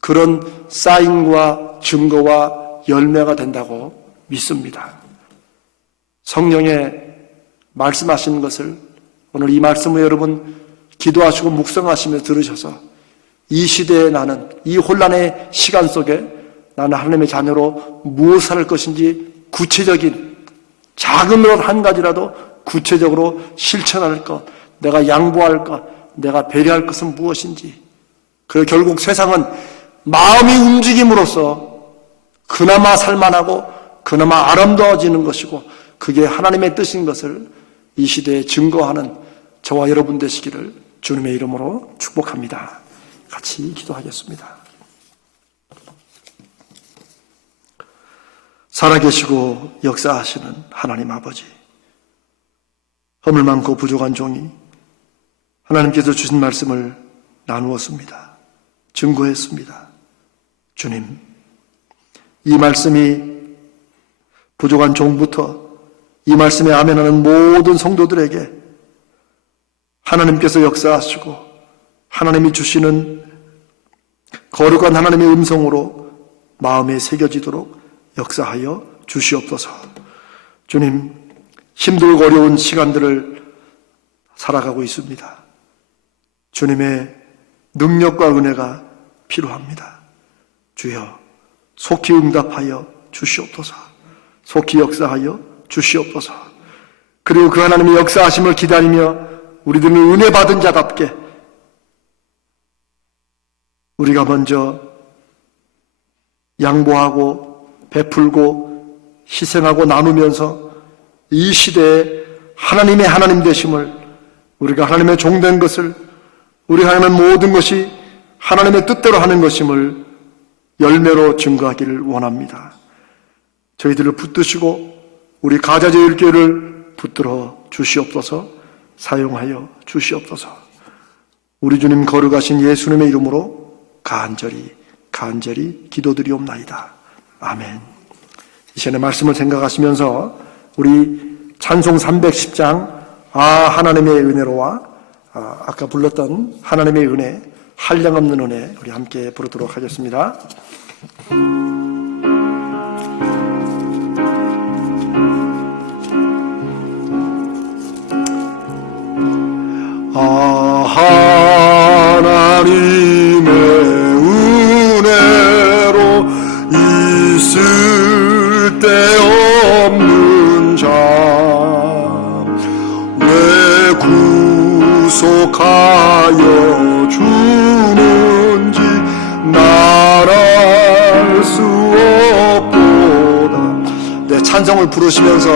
그런 사인과 증거와 열매가 된다고 믿습니다. 성령의 말씀하시는 것을 오늘 이 말씀을 여러분 기도하시고 묵상하시며 들으셔서 이 시대에 나는 이 혼란의 시간 속에 나는 하나님의 자녀로 무엇을 할 것인지 구체적인 작은 것 한 가지라도 구체적으로 실천할 것, 내가 양보할 것, 내가 배려할 것은 무엇인지. 그 결국 세상은 마음이 움직임으로써 그나마 살만하고 그나마 아름다워지는 것이고 그게 하나님의 뜻인 것을 이 시대에 증거하는 저와 여러분 되시기를 주님의 이름으로 축복합니다. 같이 기도하겠습니다. 살아계시고 역사하시는 하나님 아버지, 허물 많고 부족한 종이 하나님께서 주신 말씀을 나누었습니다. 증거했습니다. 주님, 이 말씀이 부족한 종부터 이 말씀에 아멘하는 모든 성도들에게 하나님께서 역사하시고 하나님이 주시는 거룩한 하나님의 음성으로 마음에 새겨지도록 역사하여 주시옵소서. 주님, 힘들고 어려운 시간들을 살아가고 있습니다. 주님의 능력과 은혜가 필요합니다. 주여, 속히 응답하여 주시옵소서. 속히 역사하여 주시옵소서. 그리고 그 하나님의 역사하심을 기다리며 우리들은 은혜 받은 자답게 우리가 먼저 양보하고 베풀고 희생하고 나누면서 이 시대에 하나님의 하나님 되심을, 우리가 하나님의 종된 것을, 우리가 하는 모든 것이 하나님의 뜻대로 하는 것임을 열매로 증거하기를 원합니다. 저희들을 붙드시고 우리 가자제일교회를 붙들어 주시옵소서. 사용하여 주시옵소서. 우리 주님 거룩하신 예수님의 이름으로 간절히 기도드리옵나이다. 아멘. 이 시간에 말씀을 생각하시면서 우리 찬송 310장 하나님의 은혜로와 아까 불렀던 하나님의 은혜, 한량없는 은혜 우리 함께 부르도록 하겠습니다. 하나님의 은혜로 있을 데 없는 자 왜 구속하여 주는지 날 수 없도다. 네, 찬송을 부르시면서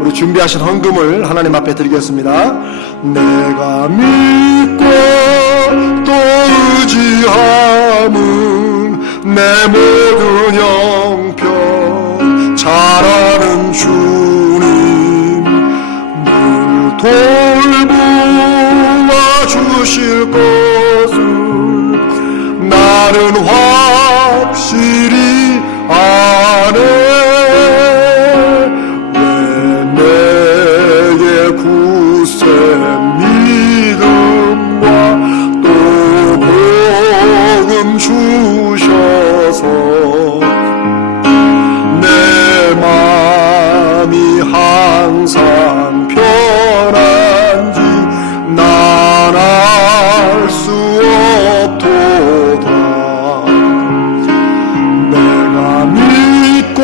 우리 준비하신 헌금을 하나님 앞에 드리겠습니다. 내가 믿고 또 의지함은 내 모든 형편 잘 아는 주님 늘 돌보아 주실 것을 나는 확실히 아네. 주셔서 내 마음이 항상 편한지 난 알 수 없도다. 내가 믿고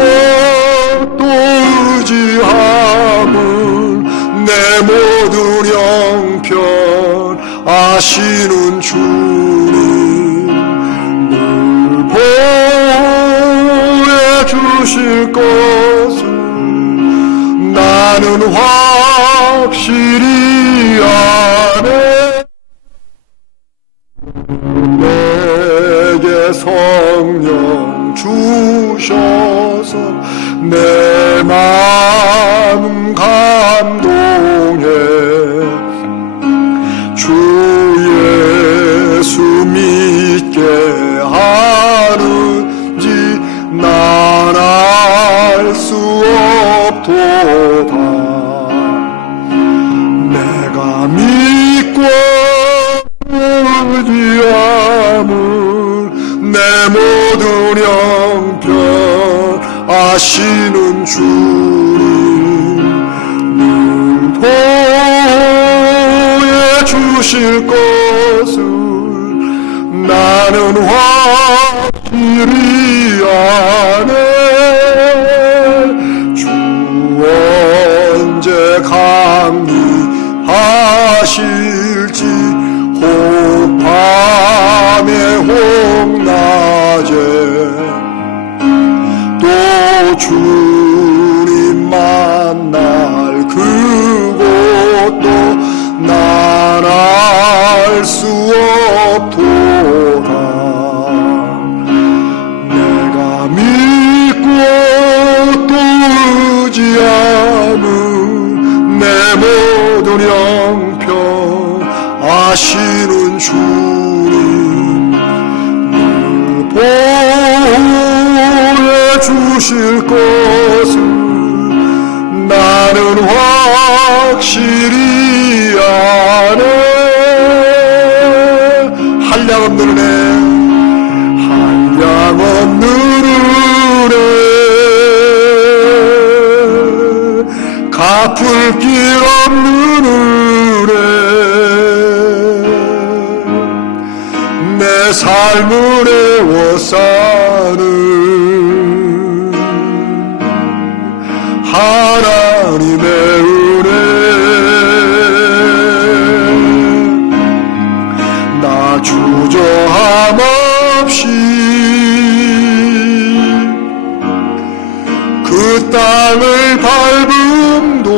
또 의지함은 내 모든 형편 아시는 주님 보호해 주실 것을 나는 확실히 아네. 내게 성령 주셔서 내 마음 감동해 주 예수 믿게 하는지 난 알 수 없도다. 내가 믿고 의지함은 내 모든 형편 아시는 주님 늘 보호해 주실 것을 나는 확실히 아네. 주 언제 강림하실지 혹 밤에 혹 낮에 또 주님 만날 그곳도 난 알 수 없도다. 내가 믿고 또 의지함은 내 모든 형편 아시는 주님 늘 보호해 주실 것을 나는 확실히 아네. 한량없는 은혜, 한량없는 은혜, 갚을 길 없는 은혜, 내 삶을 애워싸는 하나님의 은혜. 나 주저함 없이 그 땅을 밟음도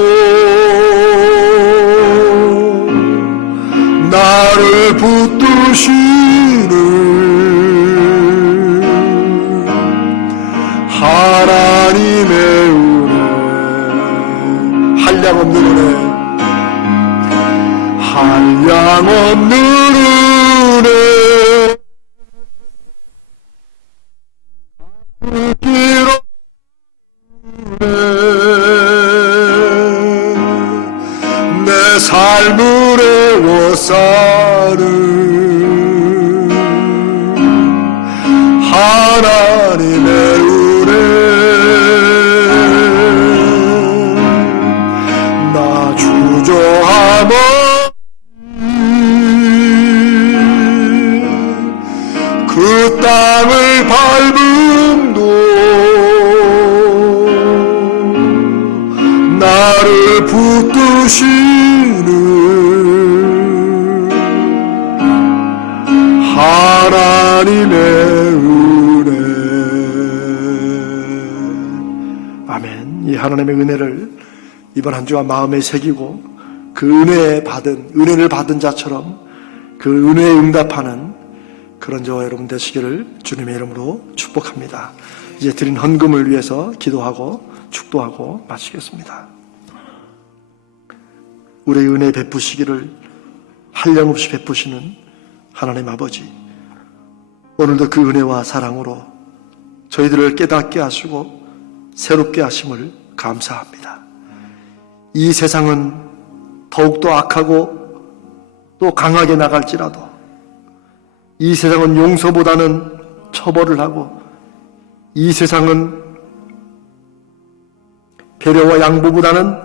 나를 붙드시는 한량없는 은혜, 한량없는 은혜, 길어 내 삶을 애워싸는 하나님의 은혜, 나 주저함 그 땅을 밟음도 나를 붙드시는 하나님의 은혜. 아멘. 이 하나님의 은혜를 이번 한 주간 마음에 새기고 그 은혜를 받은 자처럼 그 은혜에 응답하는 그런 저와 여러분 되시기를 주님의 이름으로 축복합니다. 이제 드린 헌금을 위해서 기도하고 축도하고 마치겠습니다. 우리의 은혜 베푸시기를 한량없이 베푸시는 하나님 아버지, 오늘도 그 은혜와 사랑으로 저희들을 깨닫게 하시고 새롭게 하심을 감사합니다. 이 세상은 더욱더 악하고 또 강하게 나갈지라도 이 세상은 용서보다는 처벌을 하고 이 세상은 배려와 양보보다는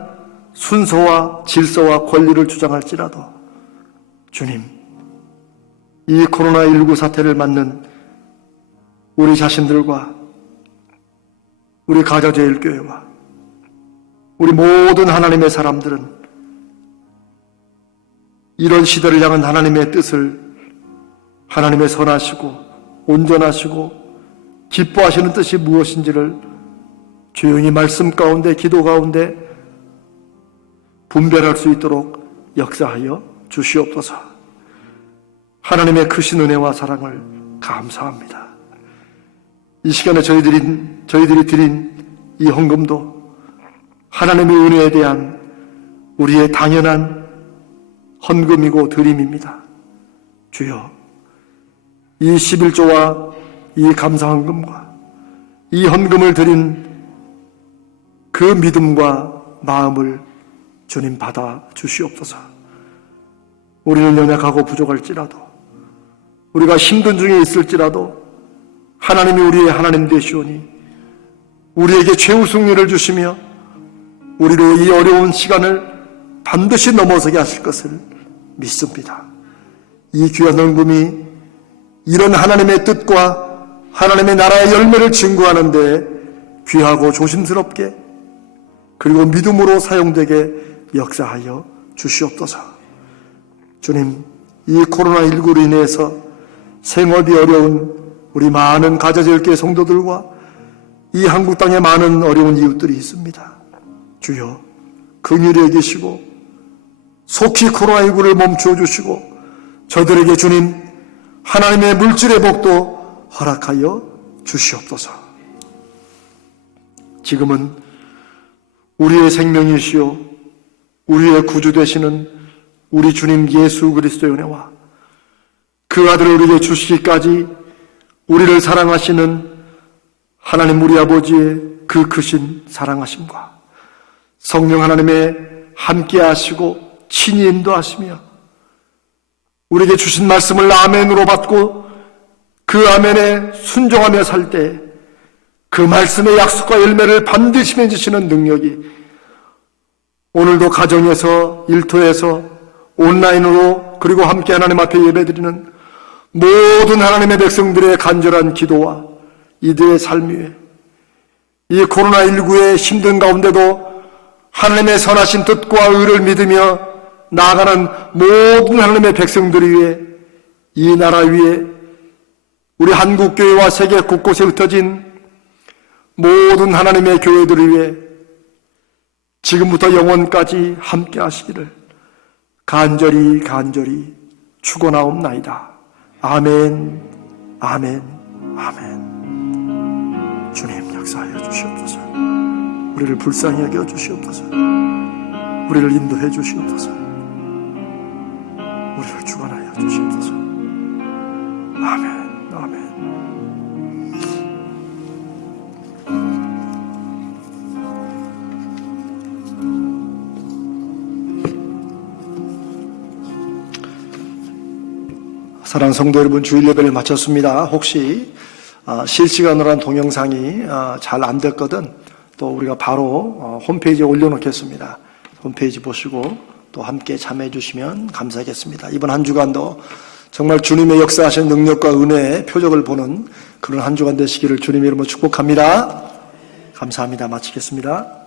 순서와 질서와 권리를 주장할지라도 주님, 이 코로나19 사태를 맞는 우리 자신들과 우리 가자제일교회와 우리 모든 하나님의 사람들은 이런 시대를 향한 하나님의 뜻을, 하나님의 선하시고 온전하시고 기뻐하시는 뜻이 무엇인지를 조용히 말씀 가운데, 기도 가운데 분별할 수 있도록 역사하여 주시옵소서. 하나님의 크신 은혜와 사랑을 감사합니다. 이 시간에 저희들이 드린 이 헌금도 하나님의 은혜에 대한 우리의 당연한 헌금이고 드림입니다. 주여, 이 11조와 이 감사 헌금과 이 헌금을 드린 그 믿음과 마음을 주님 받아 주시옵소서. 우리는 연약하고 부족할지라도, 우리가 힘든 중에 있을지라도 하나님이 우리의 하나님 되시오니 우리에게 최우승리를 주시며 우리로 이 어려운 시간을 반드시 넘어서게 하실 것을 믿습니다. 이 귀한 헌금이 이런 하나님의 뜻과 하나님의 나라의 열매를 증거하는 데 귀하고 조심스럽게 그리고 믿음으로 사용되게 역사하여 주시옵소서. 주님, 이 코로나19로 인해서 생업이 어려운 우리 많은 가자제일교회 성도들과 이 한국 땅에 많은 어려운 이웃들이 있습니다. 주여, 긍휼히 여기시고 속히 코로나19를 멈추어 주시고 저들에게 주님 하나님의 물질의 복도 허락하여 주시옵소서. 지금은 우리의 생명이시오 우리의 구주 되시는 우리 주님 예수 그리스도의 은혜와 그 아들을 우리에게 주시기까지 우리를 사랑하시는 하나님 우리 아버지의 그 크신 사랑하심과 성령 하나님의 함께 하시고 친히 인도하시며 우리에게 주신 말씀을 아멘으로 받고 그 아멘에 순종하며 살 때 그 말씀의 약속과 열매를 반드시 맺으시는 능력이 오늘도 가정에서, 일터에서, 온라인으로 그리고 함께 하나님 앞에 예배드리는 모든 하나님의 백성들의 간절한 기도와 이들의 삶 위에 이 코로나19의 힘든 가운데도 하나님의 선하신 뜻과 의를 믿으며 나아가는 모든 하나님의 백성들을 위해 이 나라 위에 우리 한국교회와 세계 곳곳에 흩어진 모든 하나님의 교회들을 위해 지금부터 영원까지 함께 하시기를 간절히 축원하옵나이다. 아멘, 아멘, 아멘. 주님 역사하여 주시옵소서. 우리를 불쌍히 여겨 주시옵소서. 우리를 인도해 주시옵소서. 우리를 주관하여 주시옵소서. 아멘. 아멘. 사랑하는 성도 여러분, 주일 예배를 마쳤습니다. 혹시 실시간으로 한 동영상이 잘 안 됐거든 또 우리가 바로 홈페이지에 올려놓겠습니다. 홈페이지 보시고 또 함께 참여해 주시면 감사하겠습니다. 이번 한 주간도 정말 주님의 역사하신 능력과 은혜의 표적을 보는 그런 한 주간 되시기를 주님의 이름으로 축복합니다. 감사합니다. 마치겠습니다.